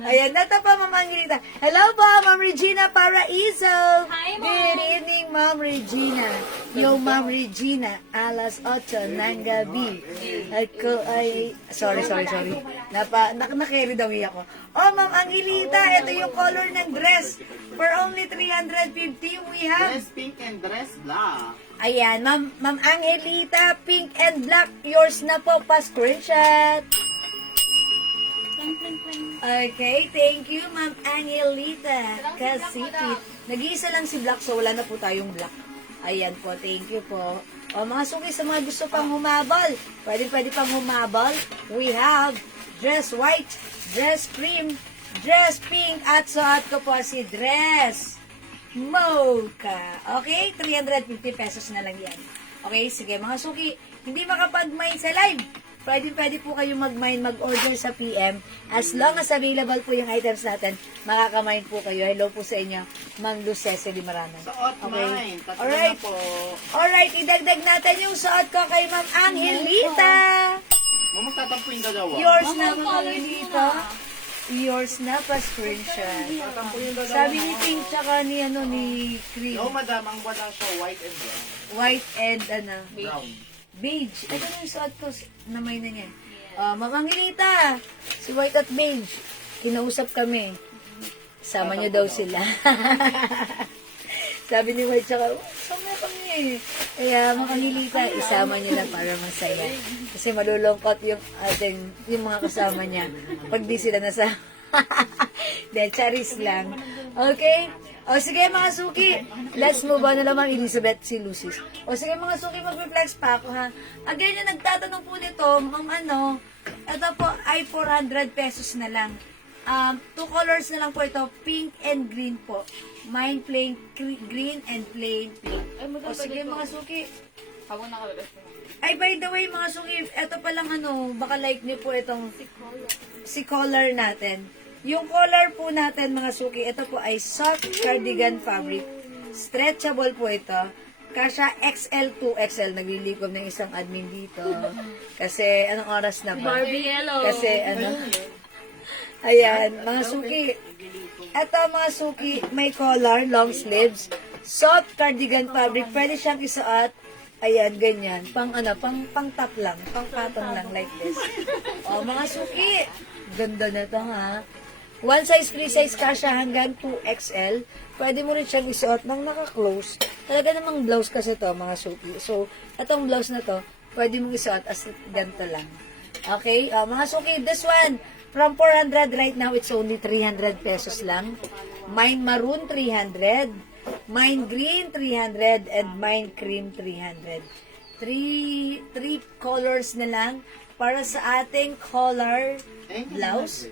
Ayan, nata pa, Ma'am Angelita. Hello po, Ma'am Regina Paraiso. Hi, Ma'am. Good evening, Ma'am Regina. Hello, Ma'am Regina. Alas 8 ng gabi. Sorry. Nakarry daw ako. Oh, Ma'am Angelita, ito yung color ng dress. For only 350, we have. Dress pink and dress black. Ayan, Ma'am Angelita, pink and black. Yours na po, pa-screenshot. Okay, thank you, Ma'am Angelita. Kasipit. Nag-iisa lang si Black, so wala na po tayong Black. Ayan po, thank you po. O mga suki, sa mga gusto pang humabol, pwede pang humabol. We have dress white, dress cream, dress pink, at suot ko po si dress mocha. Okay, 350 pesos na lang yan. Okay, sige mga suki, hindi makapag-mine sa live. Pwede po kayo mag-order sa PM. As long as available po yung items natin, makakamine po kayo. Hello po sa inyo, Ma'am Lucese Limaranan. Suot mine. Tatlo Alright. na po. Alright, idagdag natin yung suot ko kay Ma'am Angelita. Mama, magtatampo yung dalawa. Yours na, Ma'am Angelita. Yours na, pa-screenshot. Sabi ni Pink, tsaka ni, ni Cream. No, madam, ang wala siya, white and brown. White and, Brown. beige. Ito na yung suot ko, namay na niya. Ma'am Angelita, si White at beige. Kinausap kami. Sama niyo daw sila. Sabi ni White, tsaka, sama kami. Kaya, Ma'am Angelita, isama niyo na para masaya. Kasi malulungkot yung mga kasama niya. Pag di sila nasa... Dahil charis lang. Okay? O sige mga suki, let's move on na naman Elizabeth si Lucis. O sige mga suki, mag-reflex pa ako ha. Again, yung nagtatanong po nito, ito po ay 400 pesos na lang. Two colors na lang po ito, pink and green po. Mine plain green and plain pink. O sige mga suki. Habang nakalagas mo. Ay, by the way, mga suki, ito palang baka like niyo po itong si color natin. Yung color po natin, mga suki, ito po ay soft cardigan fabric. Stretchable po ito. Kasha XL to XL. Naglilikom ng isang admin dito. Kasi, anong oras na ba? Barbie yellow. Kasi, ayan, mga suki. Ito, mga suki, may collar, long sleeves. Soft cardigan fabric. Pwede siyang isuot. Ayan, ganyan. Pang top lang. Pang patong lang, like this. O, mga suki. Ganda na to, ha? One size, free size kasha hanggang 2XL. Pwede mo rin siyang isuot ng naka-close. Talaga namang blouse kasi to, mga suki. So, itong blouse na to, pwede mong isuot as ganito lang. Okay? Mga suki, this one, from 400 right now, it's only 300 pesos lang. Mine maroon, 300. Mine green, 300. And mine cream, 300. Three colors na lang para sa ating color blouse.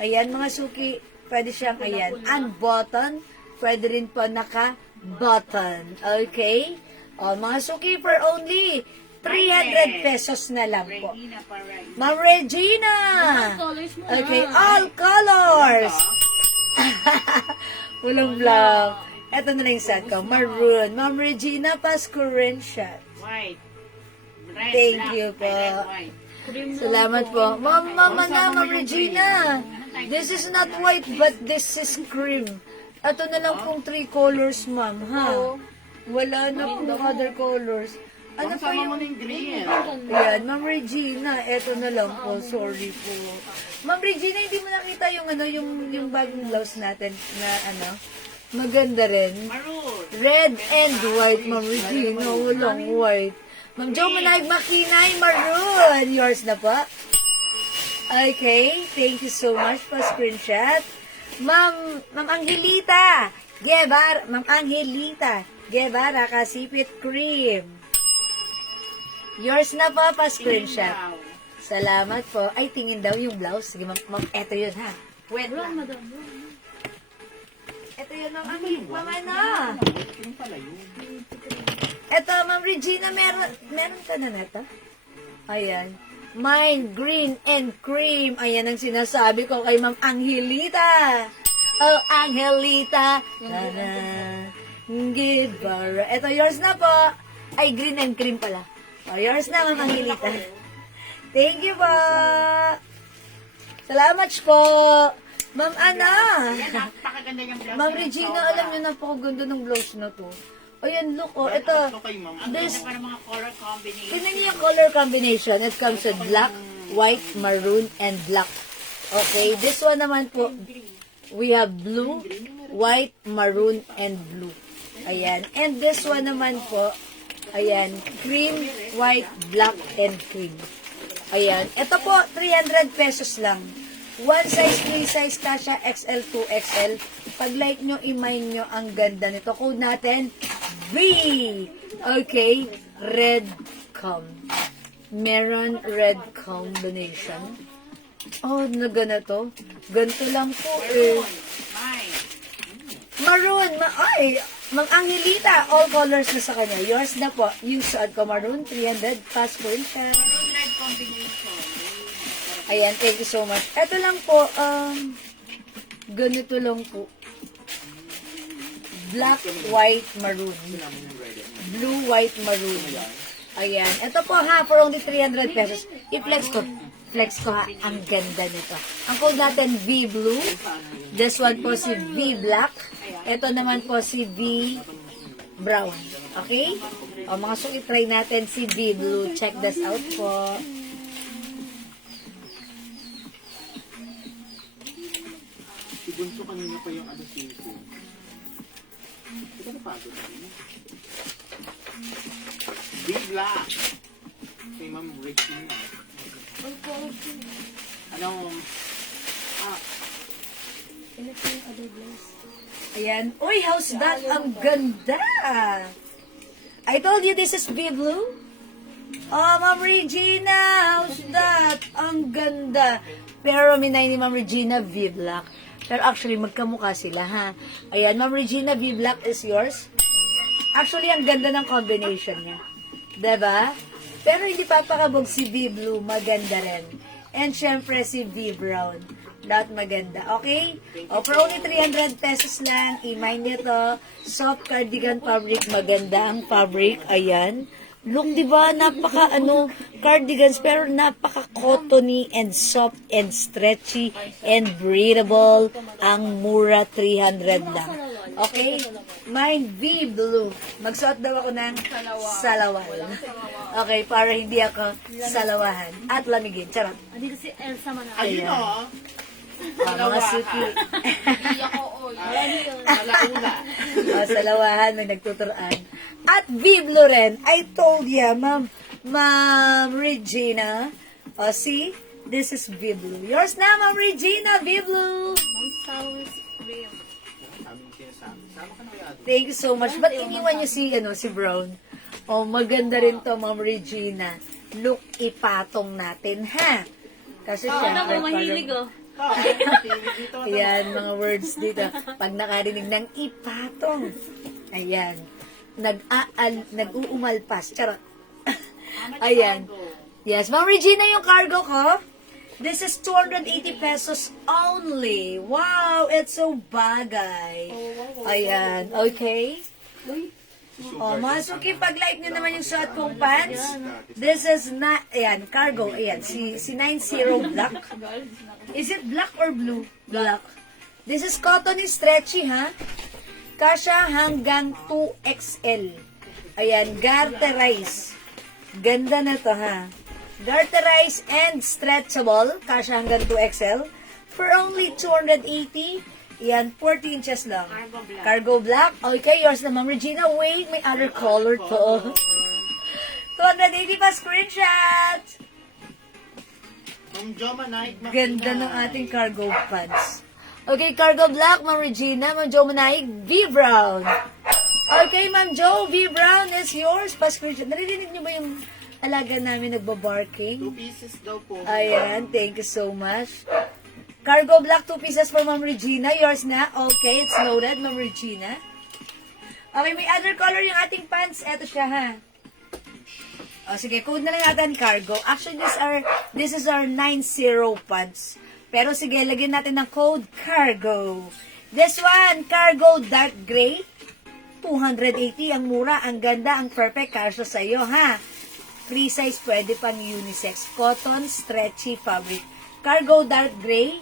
Ayan, mga suki, pwede siyang, ayan, unbutton. Pwede rin po naka-button. Okay? O, mga suki, for only 300 pesos na lang po. Ma'am Regina! Okay, all colors! Walang vlog. Ito na lang yung set ko. Maroon. Ma'am Regina, pa-screenshot. White. Thank you po. Salamat po. Ma'am Regina. This is not white, but this is cream. Ito na lang pong 3 colors, ma'am, ha? Wala na pong other colors. Ano pa Sama mo yung... ng green. Ayan, Ma'am Regina, eto na lang po. Sorry po. Ma'am Regina, hindi mo nakita yung yung bagong blouse natin na maganda rin. Maroon. Red and white, Ma'am Regina. Walang white. Ma'am Jo Manayag Makinay, maroon. Yours na po. Okay, thank you so much for screenshot. Ma'am Angelita Guevara, Ma'am Angelita Guevara, Kasipit Cream. Yours na po, pa-screenshot. Salamat po. Ay, tingin daw yung blouse. Sige, ma'am, eto yun, ha? Wait lang. Eto yun, ma'am, Yung pala yun. Eto, Ma'am Regina, meron ka na neto? Ayan. Mine, green and cream. Ayan ang sinasabi ko kay Ma'am Angelita. Oh, Angelita. Guevara. Eto, yours na po. Ay, green and cream pala. Oh, yours na, Ma'am Angelita. Thank you po. Salamat po. Ma'am Ana. Napakaganda niyang blouse. Ma'am Regina, alam niyo, napakaganda ng blouse na to. Ayan, look, oh. Ito. Ito kay ma'am. This, Para mga color combination. tingnan niyo yung color combination. It comes with black, white, maroon, and black. Okay, this one naman po, we have blue, white, maroon, and blue. Ayan. And this one naman po, ayan, cream, white, black, and cream. Ayan. Ito po, 300 pesos lang. One size, free size, kasha XL to XL. Pag like nyo, i-mine nyo, ang ganda nito. Code natin, V. Okay, red com. Meron red combination. Oh, na ganito. Ganito lang po eh. Maroon. Ay, Ma'am Angelita, all colors na sa kanya. Yours na po. Yung suot ko maroon, 300. Pass po rin siya. Red combination. Ayan, thank you so much. Ito lang po, ganito lang po. Black, white, maroon. Blue, white, maroon. Ayan. Ito po ha, for only 300 pesos. I-flex ko. Flex ko ha. Ang ganda nito. Ang code natin, V Blue. This one po si V Black. Ito naman po si V Brown. Okay? O mga suki, try natin si V Blue. Check this out po. Si Bunso kanina pa yung ano safety. Ito na pagod na. Big Black. Kay Ma'am Regina. Ano? Ayan. Uy, how's that? Ang ganda! I told you this is V Blue. Oh, Ma'am Regina, how's that? Ang ganda. Pero minay ni Ma'am Regina, V Black. Pero actually, magkamukha sila, ha? Ayan, Ma'am Regina, V Black is yours. Actually, ang ganda ng combination niya. Diba? Pero hindi papakabog si V Blue, maganda rin. And syempre si V Brown. Lahat maganda. Okay? O, for only 300 pesos lang, i-mind nyo to. Soft cardigan fabric, maganda ang fabric. Ayan. Look, di ba? Napaka, cardigans, pero napaka cottony and soft and stretchy and breathable. Ang mura, 300 lang. Okay? Mine, V Blue. Magsuot daw ako ng salawan. Okay, para hindi ako salawahan. At lamigin. Charot. Dito si Elsa Manalo. Ayun o. Mga suki. Alauna. Salawahan, may nagtuturoan. At V Blue rin. I told ya, Ma'am Regina. See? This is V Blue. Yours na, Ma'am Regina, V Blue. Ma'am Sawis Cream. Sabi mo sinasabi. Sama ka na kaya. Thank you so much. Ba't iniwan niyo si Brown? Oh, maganda rin to, Ma'am Regina. Look, ipatong natin, ha? Kasi syempre, Mahilig oh. ayan, mga words dito. Pag nakarinig ng ipatong, ayan, nag-uumalpas. Charot. Ayan. Yes, Ma'am Regina, yung cargo ko. This is 280 pesos only. Wow, it's so bagay. Ayan, okay. Oh, mga suki, pag-like nyo naman yung suot kong pants. This is not, ayan, cargo. Ayan, si 90 Black. Is it black or blue? Black. This is cottony stretchy, ha? Kasha hanggang 2XL. Ayan, garterize. Ganda na to, ha? Garterize and stretchable. Kasha hanggang 2XL. For only 280. Yan, 40 inches lang. Cargo black. Okay, yours na, Ma'am Regina. Wait, may other color to. 280 pa screenshot. Ma'am Joma Night. Ganda ng ating cargo pants. Okay, cargo black, Ma'am Regina. Ma'am Jo Manaig, V Brown. Okay, Ma'am Jo, V Brown is yours. Pa screenshot. Naririnig niyo ba yung alaga namin 2 nagbabarking? pieces daw po. Ayan, thank you so much. Cargo black, 2 pieces for Ma'am Regina. Yours na. Okay, it's loaded, Ma'am Regina. Okay, may other color yung ating pants. Eto siya, ha. O, sige, code na lang natin cargo. Actually, this is our 90 pants. Pero sige, lagyan natin ng code cargo. This one, cargo dark gray. 280, ang mura, ang ganda, ang perfect kasya sa iyo, ha. Free size, pwede pang unisex. Cotton, stretchy fabric. Cargo dark gray.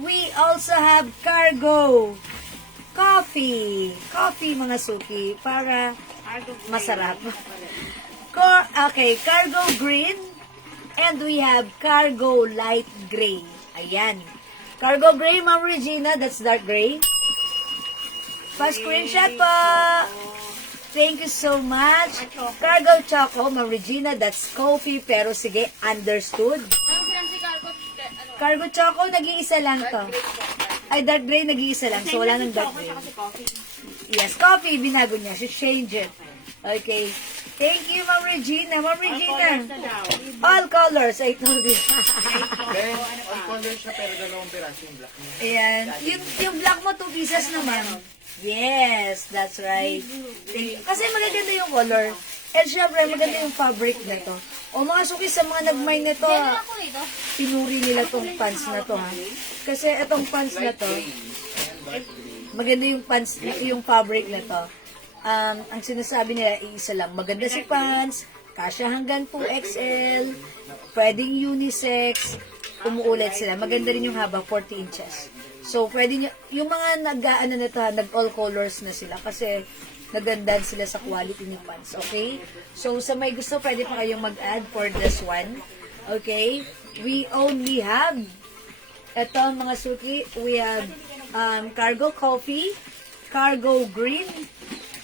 We also have cargo coffee. Coffee, mga suki, para masarap. Okay, cargo green. And we have cargo light gray. Ayan. Cargo gray, Ma'am Regina, that's dark gray. Pa-screenshot po. Thank you so much. Cargo choco, Ma'am Regina, that's coffee, pero sige, understood. Ano sila si Cargo? Cargo choco, nag-iisa lang to. Ay, dark gray, nag-iisa lang. So, wala nang dark gray. Yes, coffee, binago niya. She changed it. Okay. Thank you, Ma'am Regina. Ma'am Regina. All colors, I told you. Then, on color siya pero 2 piraso yung black niya. Ayan. Yung black mo, 2 pieces naman. Yes, that's right. Kasi magaganda yung color. And syempre, maganda yung fabric na to. O mga suki, sa mga nag-mine nito, Kailan ako ito? pinuri nila tong pants na to, ha. Kasi itong pants na to, maganda yung pants, yung fabric na to. Ang sinasabi nila, iisa lang. Maganda si pants, Kasya hanggang 2XL, pwedeng unisex, umuulit sila. Maganda rin yung haba, 40 inches. So, pwede nyo, yung mga nag-ano na ito, nag-all colors na sila kasi nagandahan sila sa quality ng pants, okay? So, sa may gusto, pwede pa kayong mag-add for this one. Okay? We only have, ito mga suki, we have cargo coffee, cargo green,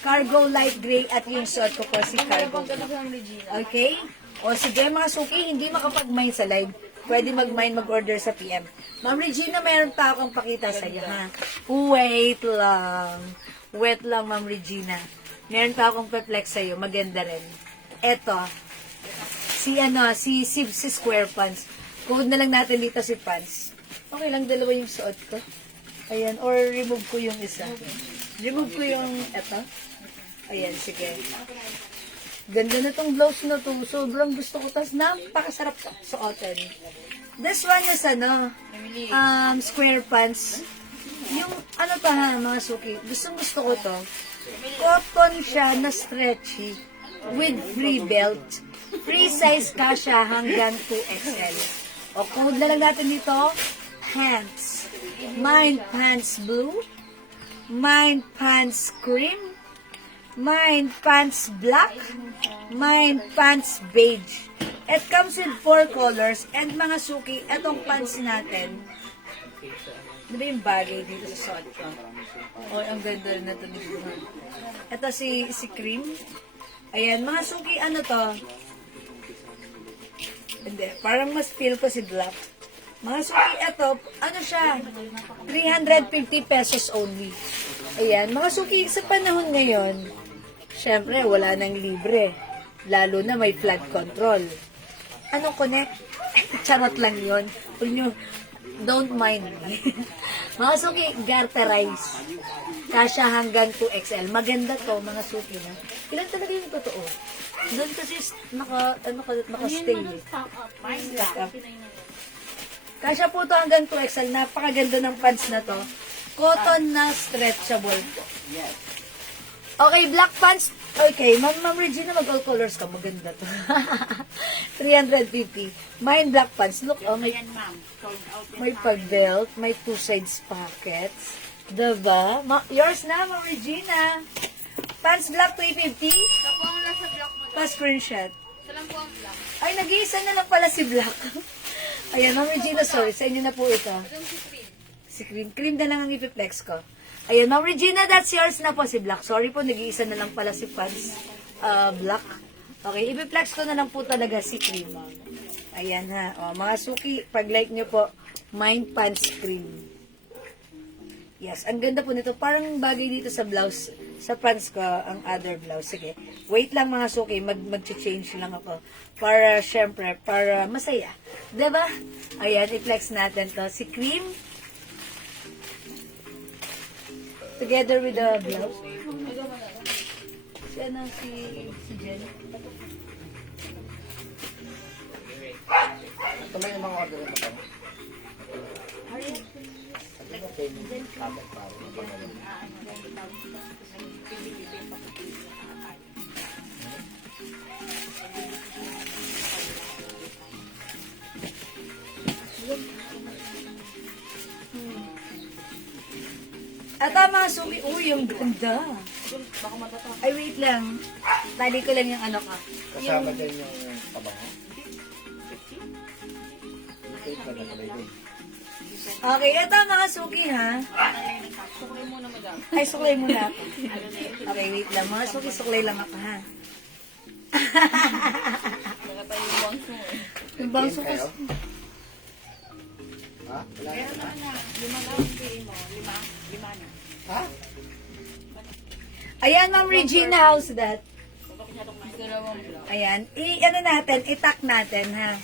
cargo light gray, at yung suot ko po si cargo green. Okay? O sige mga suki, hindi makapag-mine sa live. Pwede mag-mine, mag-order sa PM. Ma'am Regina, mayroon pa akong pakita sa iyo, ha? Wait lang. Wait lang, Ma'am Regina. Meron pa akong perplex sa iyo. Maganda rin. Eto. Si Square Pants. Code na lang natin dito si Pants. Okay lang, dalawa yung suot ko. Ayan. Or remove ko yung isa. Remove ko yung eto. Ayan, sige. Ganda na tong blouse na to. Sobrang gusto ko. Tapos napakasarap suotin. This one is square pants. Yung ano pa ha, mga suki. Gusto ko to. Cotton siya na stretchy. With free belt. Free size kasha hanggang 2XL. O code na lang natin dito. Pants. Mine pants blue. Mine pants cream. Mine pants black, mine pants beige. It comes in 4 colors. And mga suki, etong pants natin, di ba yung bagay dito sa suot ko? Oh, ang ganda na ito dito. Ito si cream. Ayan, mga suki, ano to? Hindi, parang mas feel ko si black. Mga suki, ito, ano siya? 350 pesos only. Ayan, mga suki, sa panahon ngayon, syempre, wala nang libre. Lalo na may flood control. Anong connect? Charot lang yun. Huwag nyo, don't mind me. Mga suki, garterize. Kasya hanggang 2XL. Maganda to, mga suki na. Ilan talaga yung totoo? Doon kasi naka-stay. Stock up. Kasya po to hanggang 2XL. Napakaganda ng pants na to. Cotton na stretchable po. Okay, black pants. Okay, Ma'am Regina, mag-all colors ka. Maganda to. 350. Mine black pants. Look, oh, may pag-belt, may 2 sides pockets. Diba? Yours na, Ma'am Regina. Pants black, 350. Ito po ang nasa block mo. Pa-screenshot. Ito lang po ang block. Ay, nag-iisa na lang pala si black. Ayan, Ma'am Regina, sorry. Sa inyo na po ito. Ito yung si Cream. Si cream. Cream na lang ang ipiplex ko. Ayan, Ma'am Regina, that's yours na po si Black. Sorry po, nag-iisa na lang pala si Pants Black. Okay, ipiplex ko na lang po talaga si Cream. Ayan ha. O, mga suki, pag-like nyo po, Mine Pants Cream. Yes, ang ganda po nito. Parang bagay dito sa blouse, sa pants ko, ang other blouse. Sige, wait lang mga suki, mag-change lang ako. Para, syempre, para masaya. Diba? Ayan, i-flex natin to. Si Cream, together with the blouse. Si Jen. Ito may mga order na pa. At mga suki, uy, yung ganda. Ay, wait lang. Tali ko lang yung ano ka. Kasama dyan yung pabango. Okay, ito mga suki ha. Ay, suklay muna ako. Okay, wait lang. Mga suki, suklay lang ako ha. Yung bangso ko. Ha? Wala na. Ha? Ayan, Ma'am Regina, how's that? Ayan, ano natin, i-tack natin, ha?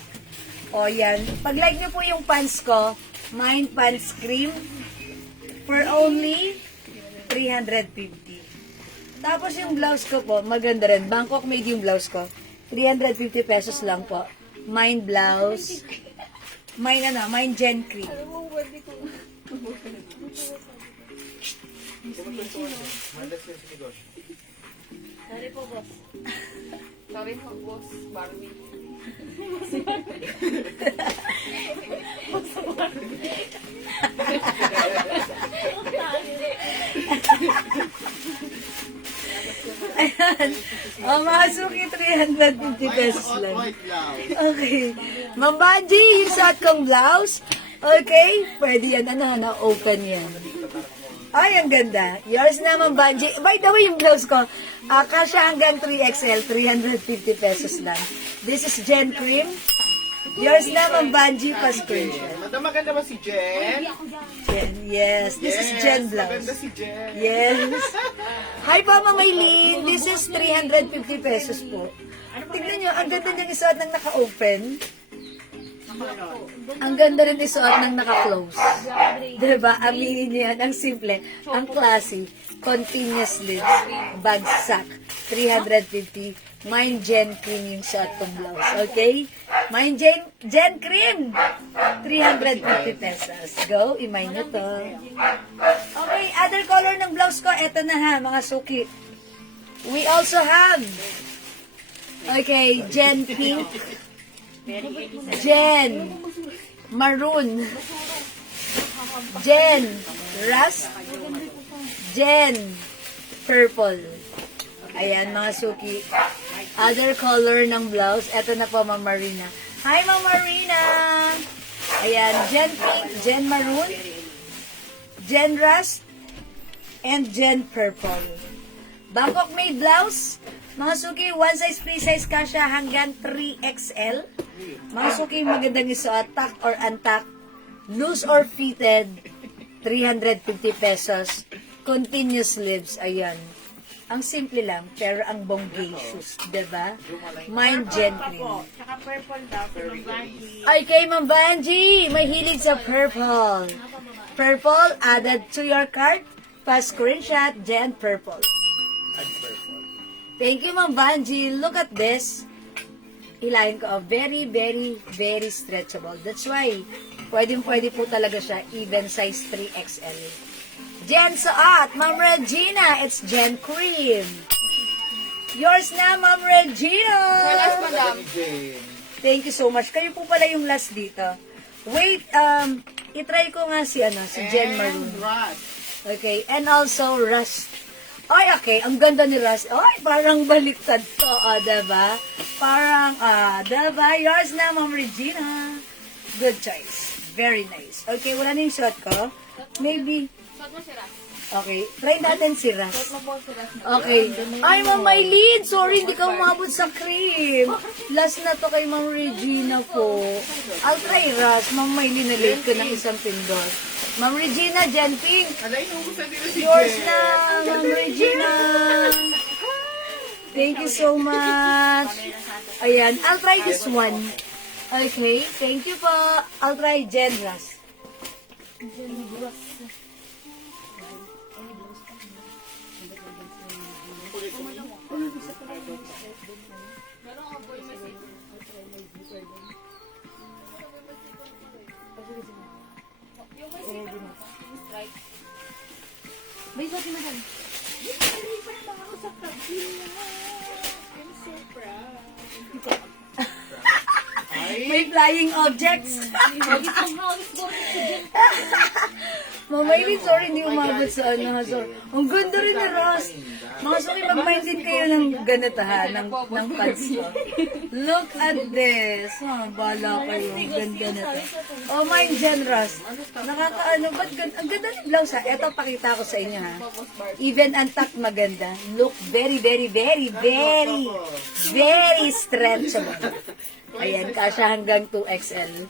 O, yan. Pag-like nyo po yung pants ko, Mine Pants Cream, for only 350. Tapos yung blouse ko po, maganda rin. Bangkok made yung blouse ko. 350 pesos lang po. Mine blouse. Mine Gen Cream. Sorry po, boss. Gawin mo, boss, Barbie. Ayan. O, mga suki, 350 pesos lang. White blouse. Okay. Ma'am Banji, yung suot kong blouse. Okay? Pwede yan. Ano, na-open yan. Ay, ang ganda. Yours na, Ma'am Banji. By the way, yung blouse ko, kasya hanggang 3XL, 350 pesos lang. This is Jen Cream. Yours na, Ma'am Banji, pa-screenshot. Madam, maganda ba si Jen? Jen, yes. This is Jen Maganda blouse. si Jen. Yes. Hi po, Ma'am Maylene. This is 350 pesos po. Tignan nyo, ang ganda niyang isuot ng naka-open. Ang ganda rin isuot ng naka-close. Diba? Aminin niyo yan. Ang simple. Ang classy. Continuous lids. Bagsak. 350. Mine Jen Cream yung suot kong blouse. Okay? Mine Jen Cream. 350 pesos. Go. Imay nyo to. Okay. Other color ng blouse ko. Eto na ha, mga suki. We also have okay, Jen Pink. Jen Maroon. Jen Rust. Jen Purple. Ayan, mga suki. Other color ng blouse. Ito na po, Ma'am Marina. Hi, Ma'am Marina! Ayan, Jen Pink, Jen Maroon, Jen Rust, and Jen Purple. Bangkok made blouse. Mga suki, one size, free size kasha hanggang 3XL. Mga suki, magandang isuot, tuck or untuck, loose or fitted, 350 pesos. Continuous sleeves, ayan. Ang simple lang, pero ang bongacious, diba? Mine Jen Cream. Tsaka purple daw, Ma'am Banji. Ay, kay Ma'am Banji, may hilig sa purple. Purple added to your cart. Pa-screenshot, Jen Purple. Thank you, Ma'am Banji. Look at this. Hilahin ko. Very, very, very stretchable. That's why, pwede po talaga siya. Even size 3XL. Jen Saat, Ma'am Regina. It's Jen Cream. Yours na, Ma'am Regina. Walas, madam. Jen. Thank you so much. Kayo po pala yung last dito. Wait, itry ko nga si Jen Maroon. Rust. Okay, and also Rust. Ay, okay, ang ganda ni Rust. Ay, parang baliktad to, diba? Parang, diba? Yours na, Ma'am Regina. Good choice. Very nice. Okay, wala na yung shot ko. Maybe, Suot mo si Ras. okay, try natin si Rust. Suot mo po si Ras. Okay. Ay, Ma'am Maylene, sorry, hindi ka umabot sa cream. Last na to kay Ma'am Regina po. I'll try Rust. Ma'am Maylene, na-late ko ng isang pindot. Ma'am Regina, Jen Pink. Alay, inuubusan nila si Yours Jen. na, Ma'am Regina. Thank you so much. Ayan, I'll try this one. Okay, thank you po. I'll try Jen Rust. May suot na madam. May flying objects. Mamaylin, sorry, hindi umabot sa So, ang ganda rin na Ross. Mga sorry, mag-mind din kayo ng ganito ha, ng pants ko. Look at this. Bala kayo. Ang ganda na to. Oh, mine Jen Ross. Nakakaano, ba't ganda? Ang ganda ng blouse ha. Ito, pakita ko sa inyo ha. Even untucked maganda. Look very, very, very, very, very stretchable. Ayan, kasya hanggang 2XL.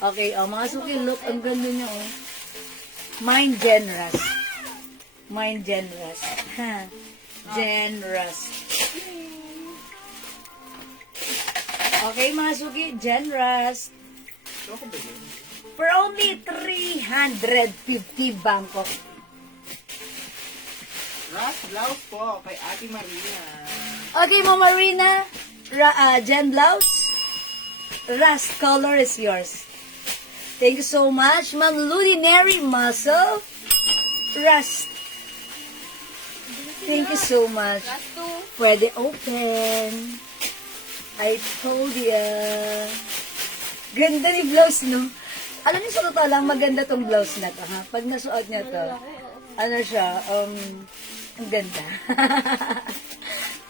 Okay, mga suki, look, ang ganda niya Mine generous. Mine generous. Ha. Generous. Okay, mga suki, generous. For only 350 Bangkok. Rust blouse po kay Ate Marina. Okay, Mama Marina, Jen blouse. Rust color is yours. Thank you so much, Ma'am Ludinary Muscle. Rust. Thank you so much. Ras 2. Pwede open. I told ya. Ganda ni blouse, no? Alam niyo, sa totoo lang, maganda tong blouse na to, ha? Pag nasuot niya to, ano siya, ang ganda.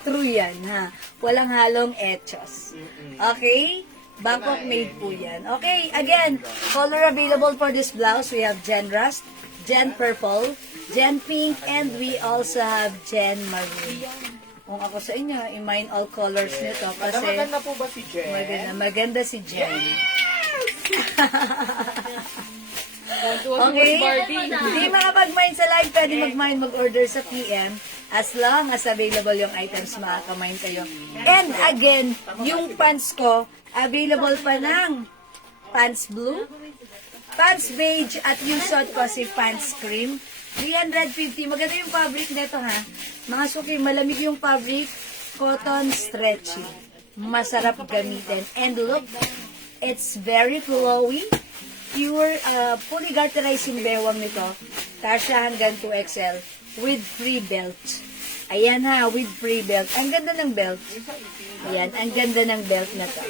True yan, ha? Walang halong etchos. Okay? Bangkok made po yan. Okay, again, color available for this blouse. We have Gen Rust, Gen Purple, Gen Pink, and we also have Gen Maroon. Kung ako sa inyo, i-mine all colors nito kasi Maganda po ba si Jen? maganda si Jen. Okay? Hindi makapag-mine sa live, pwede mag-mine, mag-order sa PM. As long as available yung items, makaka-mine kayo. And again, yung pants ko, available pa ng pants blue, pants beige, at yung suot ko si pants cream. 350. Maganda yung fabric nito, ha? Mga suki, malamig yung fabric, cotton stretchy. Masarap gamitin. And look, it's very flowy. Pure, fully garterized yung bewang nito. Kasya hanggang 2XL with free belt. Ayan ha, with free belt. Ang ganda ng belt. Ayan, ang ganda ng belt na to.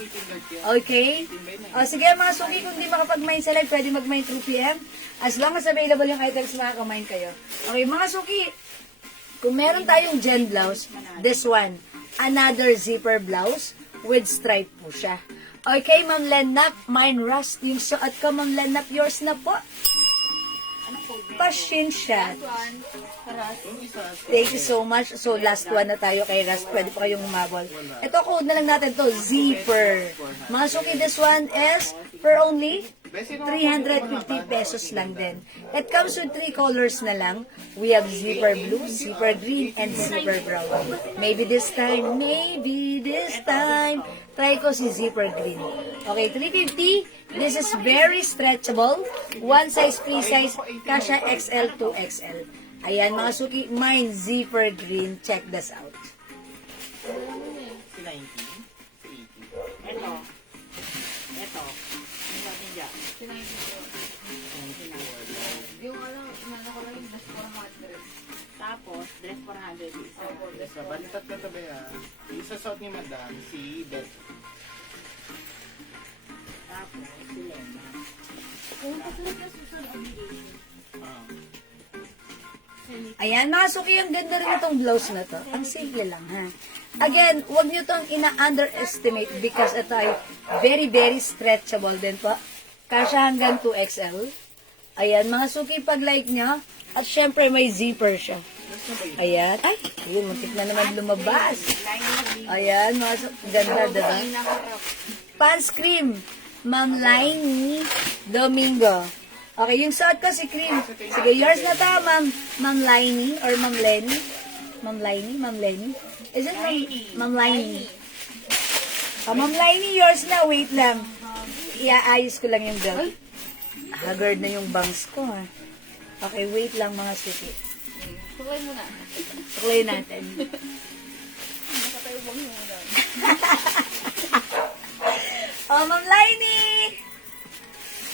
Okay? O sige mga suki, kung di makapag-mine sa live, pwede mag-mine through PM. As long as available yung items, makaka-mine kayo. Okay, mga suki, kung meron tayong Gen blouse, this one, another zipper blouse with stripe po siya. Okay, Ma'am Lenap, mine Rust. Yung suot ko, Ma'am Lenap, yours na po. Pasensya. Thank you so much. So, last one na tayo kay Rust. Pwede pa kayong humabol. Ito, code na lang natin to zipper. Mga suki, this one is for only 350 pesos lang din. It comes with 3 colors na lang. We have zipper blue, zipper green, and zipper brown. Maybe this time, try ko si zipper green. Okay, 350. This is very stretchable. One size, free size, kasha XL to XL. Ayan, mga suki, mine zipper green. Check this out. Si 19? Si 80? Ito. Ano ba niya? Yung ano ko lang yung dress 400. Tapos, dress 400 isa. Isa, balitat na tabi ha. Isa suot ni Madam, si Beth. Tapos, si Lena. Ah. Ayan, mga suki, ang ganda rin itong blouse na to. Ang simple lang, ha? Again, huwag nyo itong ina-underestimate because ito ay very, very stretchable din po. Kasya hanggang 2XL. Ayan, mga suki, pag like nyo, at syempre may zipper siya. Ayan. Ay, yun, muntik na naman lumabas. Ayan, mga suki, ganda, diba? Pants cream, Ma'am Lainey Domingo. Okay, yung suot ko si cream. Sige, yours na to, Ma'am Lainey or Ma'am Lenny. Ma'am Lenny. Is it Ma'am Lainey? Oh, Ma'am Lainey, yours na. Wait lang. Iaayos ko lang yung belt. Haggard na yung bangs ko, ha. Okay, wait lang mga suki. Tuloy mo na. Tuloy natin. Nakatayo bang mo na. Oh, Ma'am Lainey!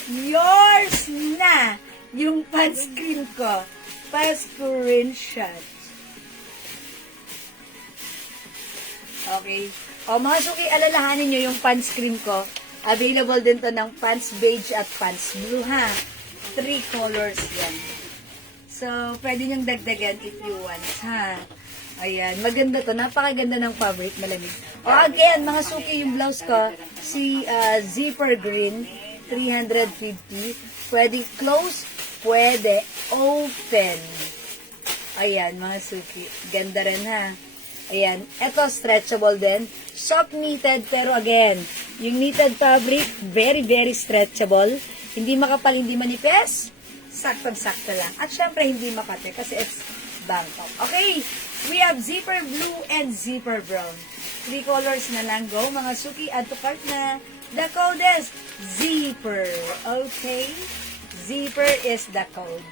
Yours na yung pants cream ko. Pa-screenshot. Okay. O, mga suki, alalahanin nyo yung pants cream ko. Available din to ng pants beige at pants blue, ha? 3 colors yan. So, pwede nyong dagdagan if you want, ha? Ayan, maganda to. Napakaganda ng fabric, malamig. O, again, mga suki, yung blouse ko, si zipper green, 350. Pwede close, pwede open. Ayan, mga suki. Ganda rin, ha? Ayan, eto stretchable din. Soft knitted, pero again, yung knitted fabric, very, very stretchable. Hindi makapal, hindi manipis. Saktong-sakto lang. At syempre, hindi makate kasi it's Bangkok. Okay, we have zipper blue and zipper brown. 3 colors na lang. Go, mga suki. Add to cart na. The code is zipper. Okay? Zipper is the code.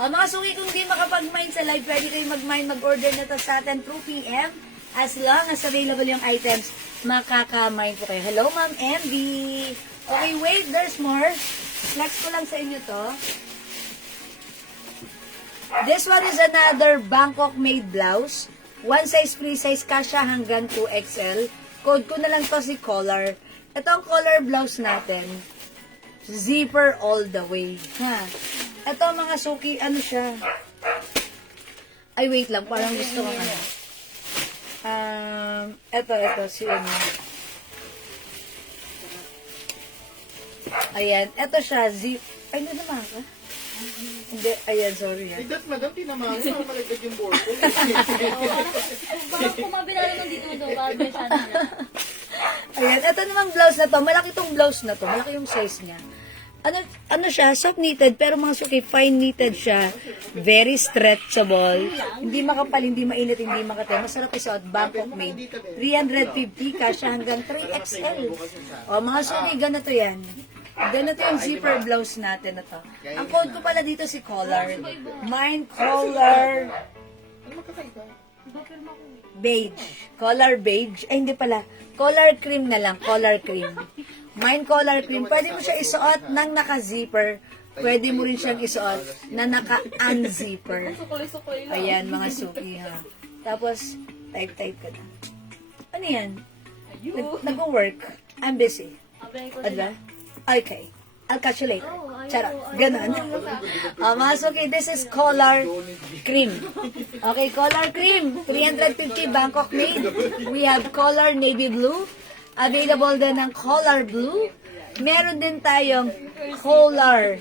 O, mga suki, kung di makapag-mine sa live, pwede kayo mag-mine, mag-order na to sa atin through PM. As long as available yung items, makaka-mine po kayo. Hello, Ma'am Andy. Okay, wait, there's more. Flex ko lang sa inyo to. This one is another Bangkok made blouse. One size, free size, kasya hanggang 2XL Code ko na lang to si collar. Ito ang collar blouse natin. Zipper all the way. Ha? Ito mga suki, ano siya? Ay, wait lang. Parang gusto ko ano. Ito, si ano. Ayan, ito siya. Ay, ano naman ka? Hindi, ayan, sorry. Eh, that madam, tinamaan mo, malagdag yung board ko. Parang kumabila naman dito doon. Parang masyado na. Ayan, ito namang blouse na to. Malaki tong blouse na to. Malaki yung size niya. Ano siya? Soft knitted, pero mga suki, fine knitted siya. Very stretchable. Hindi makapal, hindi mainit, hindi makate. Masarap isuot. Bangkok made. 350 kasya hanggang 3XL. O, mga suki, ganito yan. Ganito yung zipper blouse natin na to. Ang code ko pala dito si collar. Mine collar Ano magkakaiba? beige. Collar beige. Ay, hindi pala. Collar cream na lang. Collar cream. Mine collar cream. Pwede mo siya isuot ng naka-zipper. Pwede mo rin siyang isuot na naka-unzipper. Sukulay-sukulay lang. Ayan, mga suki ha. Tapos, type ka na. Ano yan? Nag-work. I'm busy. Abay ko Adra? Okay. I'll catch you later. Charot. Ganon. Mga suki, this is collar cream. Okay, collar cream. 350 Bangkok made. We have collar navy blue. Available din ng collar blue. Meron din tayong collar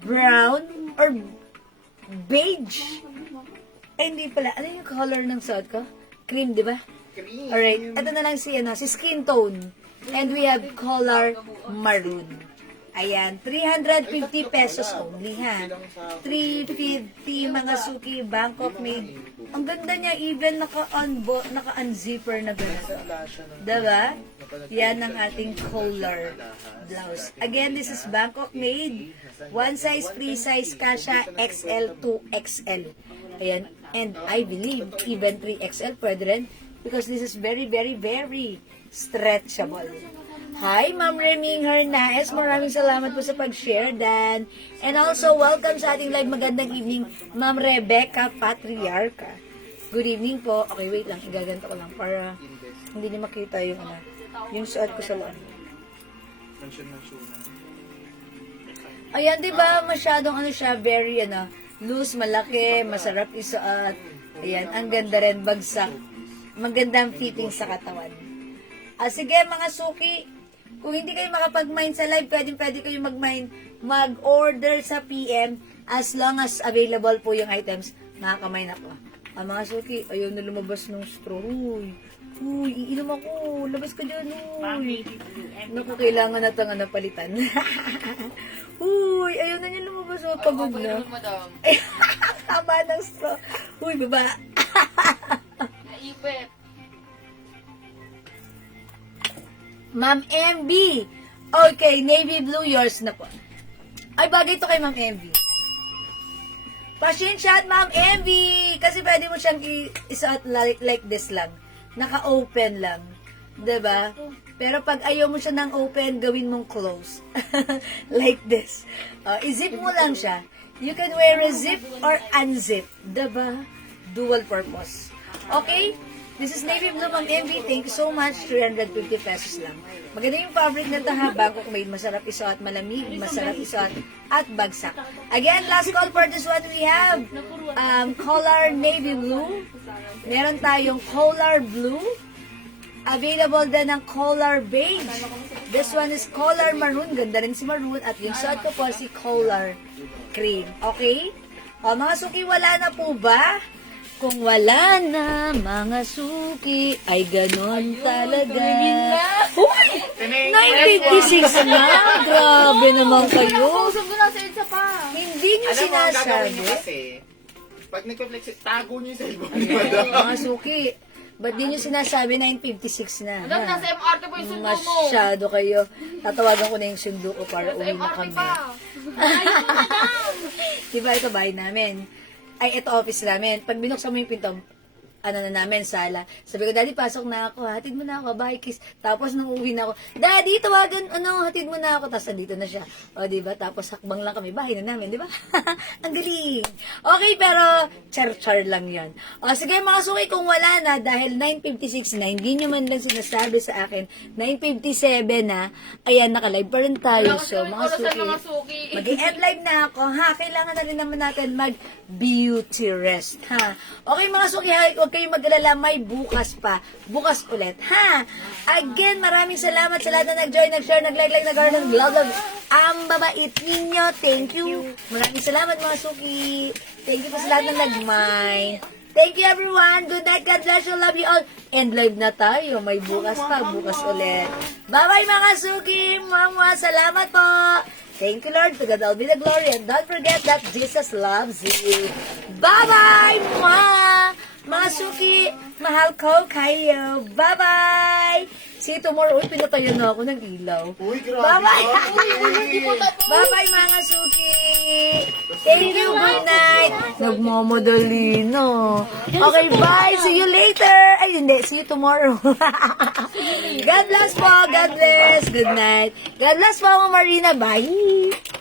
brown or beige. Ay, hindi pala. Ano yung color ng suot ko? Cream, di ba? Cream. Alright. Ito na lang si skin tone. And we have color maroon. Ayan, 350 pesos only, ha? 350 mga suki, Bangkok made. Ang ganda niya, even naka-unzipper na gano'n. Diba? Yan ang ating collar blouse. Again, this is Bangkok made. One size, free size, kasha, XL to XL. Ayan, and I believe even 3XL pwede rin because this is very, very, very stretchable. Hi, Ma'am Reming Hernaez. Maraming salamat po sa pag-share, Dan. And also, welcome sa ating live. Magandang evening, Ma'am Rebecca Patriarca. Good evening po. Okay, wait lang. Igaganto ko lang para hindi niyo makita yung yung suot ko sa loob. Ayan, di ba? Masyadong siya, very loose, malaki, masarap isuot. Ayan, ang ganda rin, bagsak. Magandang fitting sa katawan. Sige, mga suki, kung hindi kayo makapag-mine sa live, pwede kayo mag-mine, mag-order sa PM as long as available po yung items. Nakaka-mine ako. Mga suki, ayaw na lumabas ng straw. Uy, iinom ako. Labas ka dyan, uy. Naku, kailangan na itong palitan. Uy, ayaw na niya lumabas. Pagod na. Tama ng straw. Uy, baba. Naipit. Ma'am MB. Okay, navy blue, yours na po. Ay, bagay ito kay Ma'am MB. Pasensya at Ma'am MB. Kasi pwede mo siyang isuot like this lang. Naka-open lang. 'Di ba? Pero pag ayaw mo siya ng open, gawin mong close. Like this. I-zip mo lang siya. You can wear a zip or unzip. 'Di ba? Dual purpose. Okay? This is Navy Blue Ma'am MV. Thank you so much. 350 pesos lang. Maganda yung fabric na ito ha. Bangkok made. Masarap isuot, malamig, masarap isuot, at bagsak. Again, last call for this one. We have collar navy blue. Meron tayong collar blue. Available din ng collar beige. This one is collar maroon. Ganda rin si maroon. At yung suot ko po si collar cream. Okay? Mga suki, wala na po ba? Kung wala na, mga suki, ay ganon talaga. Uy! 956 na! Grabe naman kayo. Usap ko na sa EDSA pa. Hindi nyo Alam mo, ang gagawin sinasabi. niyo kasi, pag nagpa-flex, tago niyo yung cellphone ni madam. Mga suki, ba't di nyo sinasabi 956 na? Madam, ha? nasa MRT po yung sundo mo. Masyado kayo. Tatawagan ko na yung sundo ko para Nasa uwi na MRT kami. pa. Diba ito bahay namin? Ay, ito office namin. Pag binuksan mo yung pinto, ano na namin, sala. Sabi ko, Daddy, pasok na ako, hatid mo na ako, bye, kiss. Tapos nung uwi na ako, Daddy, tawagan, hatid mo na ako. Tapos nandito na siya. O, diba? Tapos hakbang lang kami, bahay na namin, diba? Ang galing. Okay, pero char-char lang yan. O, sige mga suki, kung wala na, dahil 9:56 na, hindi nyo man lang sinasabi sa akin, 9:57 na, ayan, naka-live pa rin tayo. So, mga suki, mag-end live na ako, ha? Kailangan na rin naman natin mag-beauty rest, ha? Okay, mga suki, ha? Huwag kayong mag-alala, may bukas pa. Bukas ulit, ha? Again, maraming salamat sa lahat na nag-join, nag-share, nag-like, nag-comment, nag-love. Ang babait ninyo. Thank you. Maraming salamat, mga suki. Thank you po sa lahat na nag-mind. Thank you, everyone. Good night. God bless you. Love you all. And live na tayo. May bukas pa. Bukas ulit. Bye-bye, mga suki. Mama, salamat po. Thank you, Lord. To God all be the glory. And don't forget that Jesus loves you. Bye-bye, mga suki. Mahal ko kayo. Bye-bye. See you tomorrow. Uy, pinatayan na ako ng ilaw. Uy, grabe. Bye-bye. ka. Bye-bye, mga suki. Thank you. Good night. Nagmamadali, no? Okay, bye. See you later. Ay, hindi. See you tomorrow. God bless po. God bless. Good night. God bless po, Marina. Bye.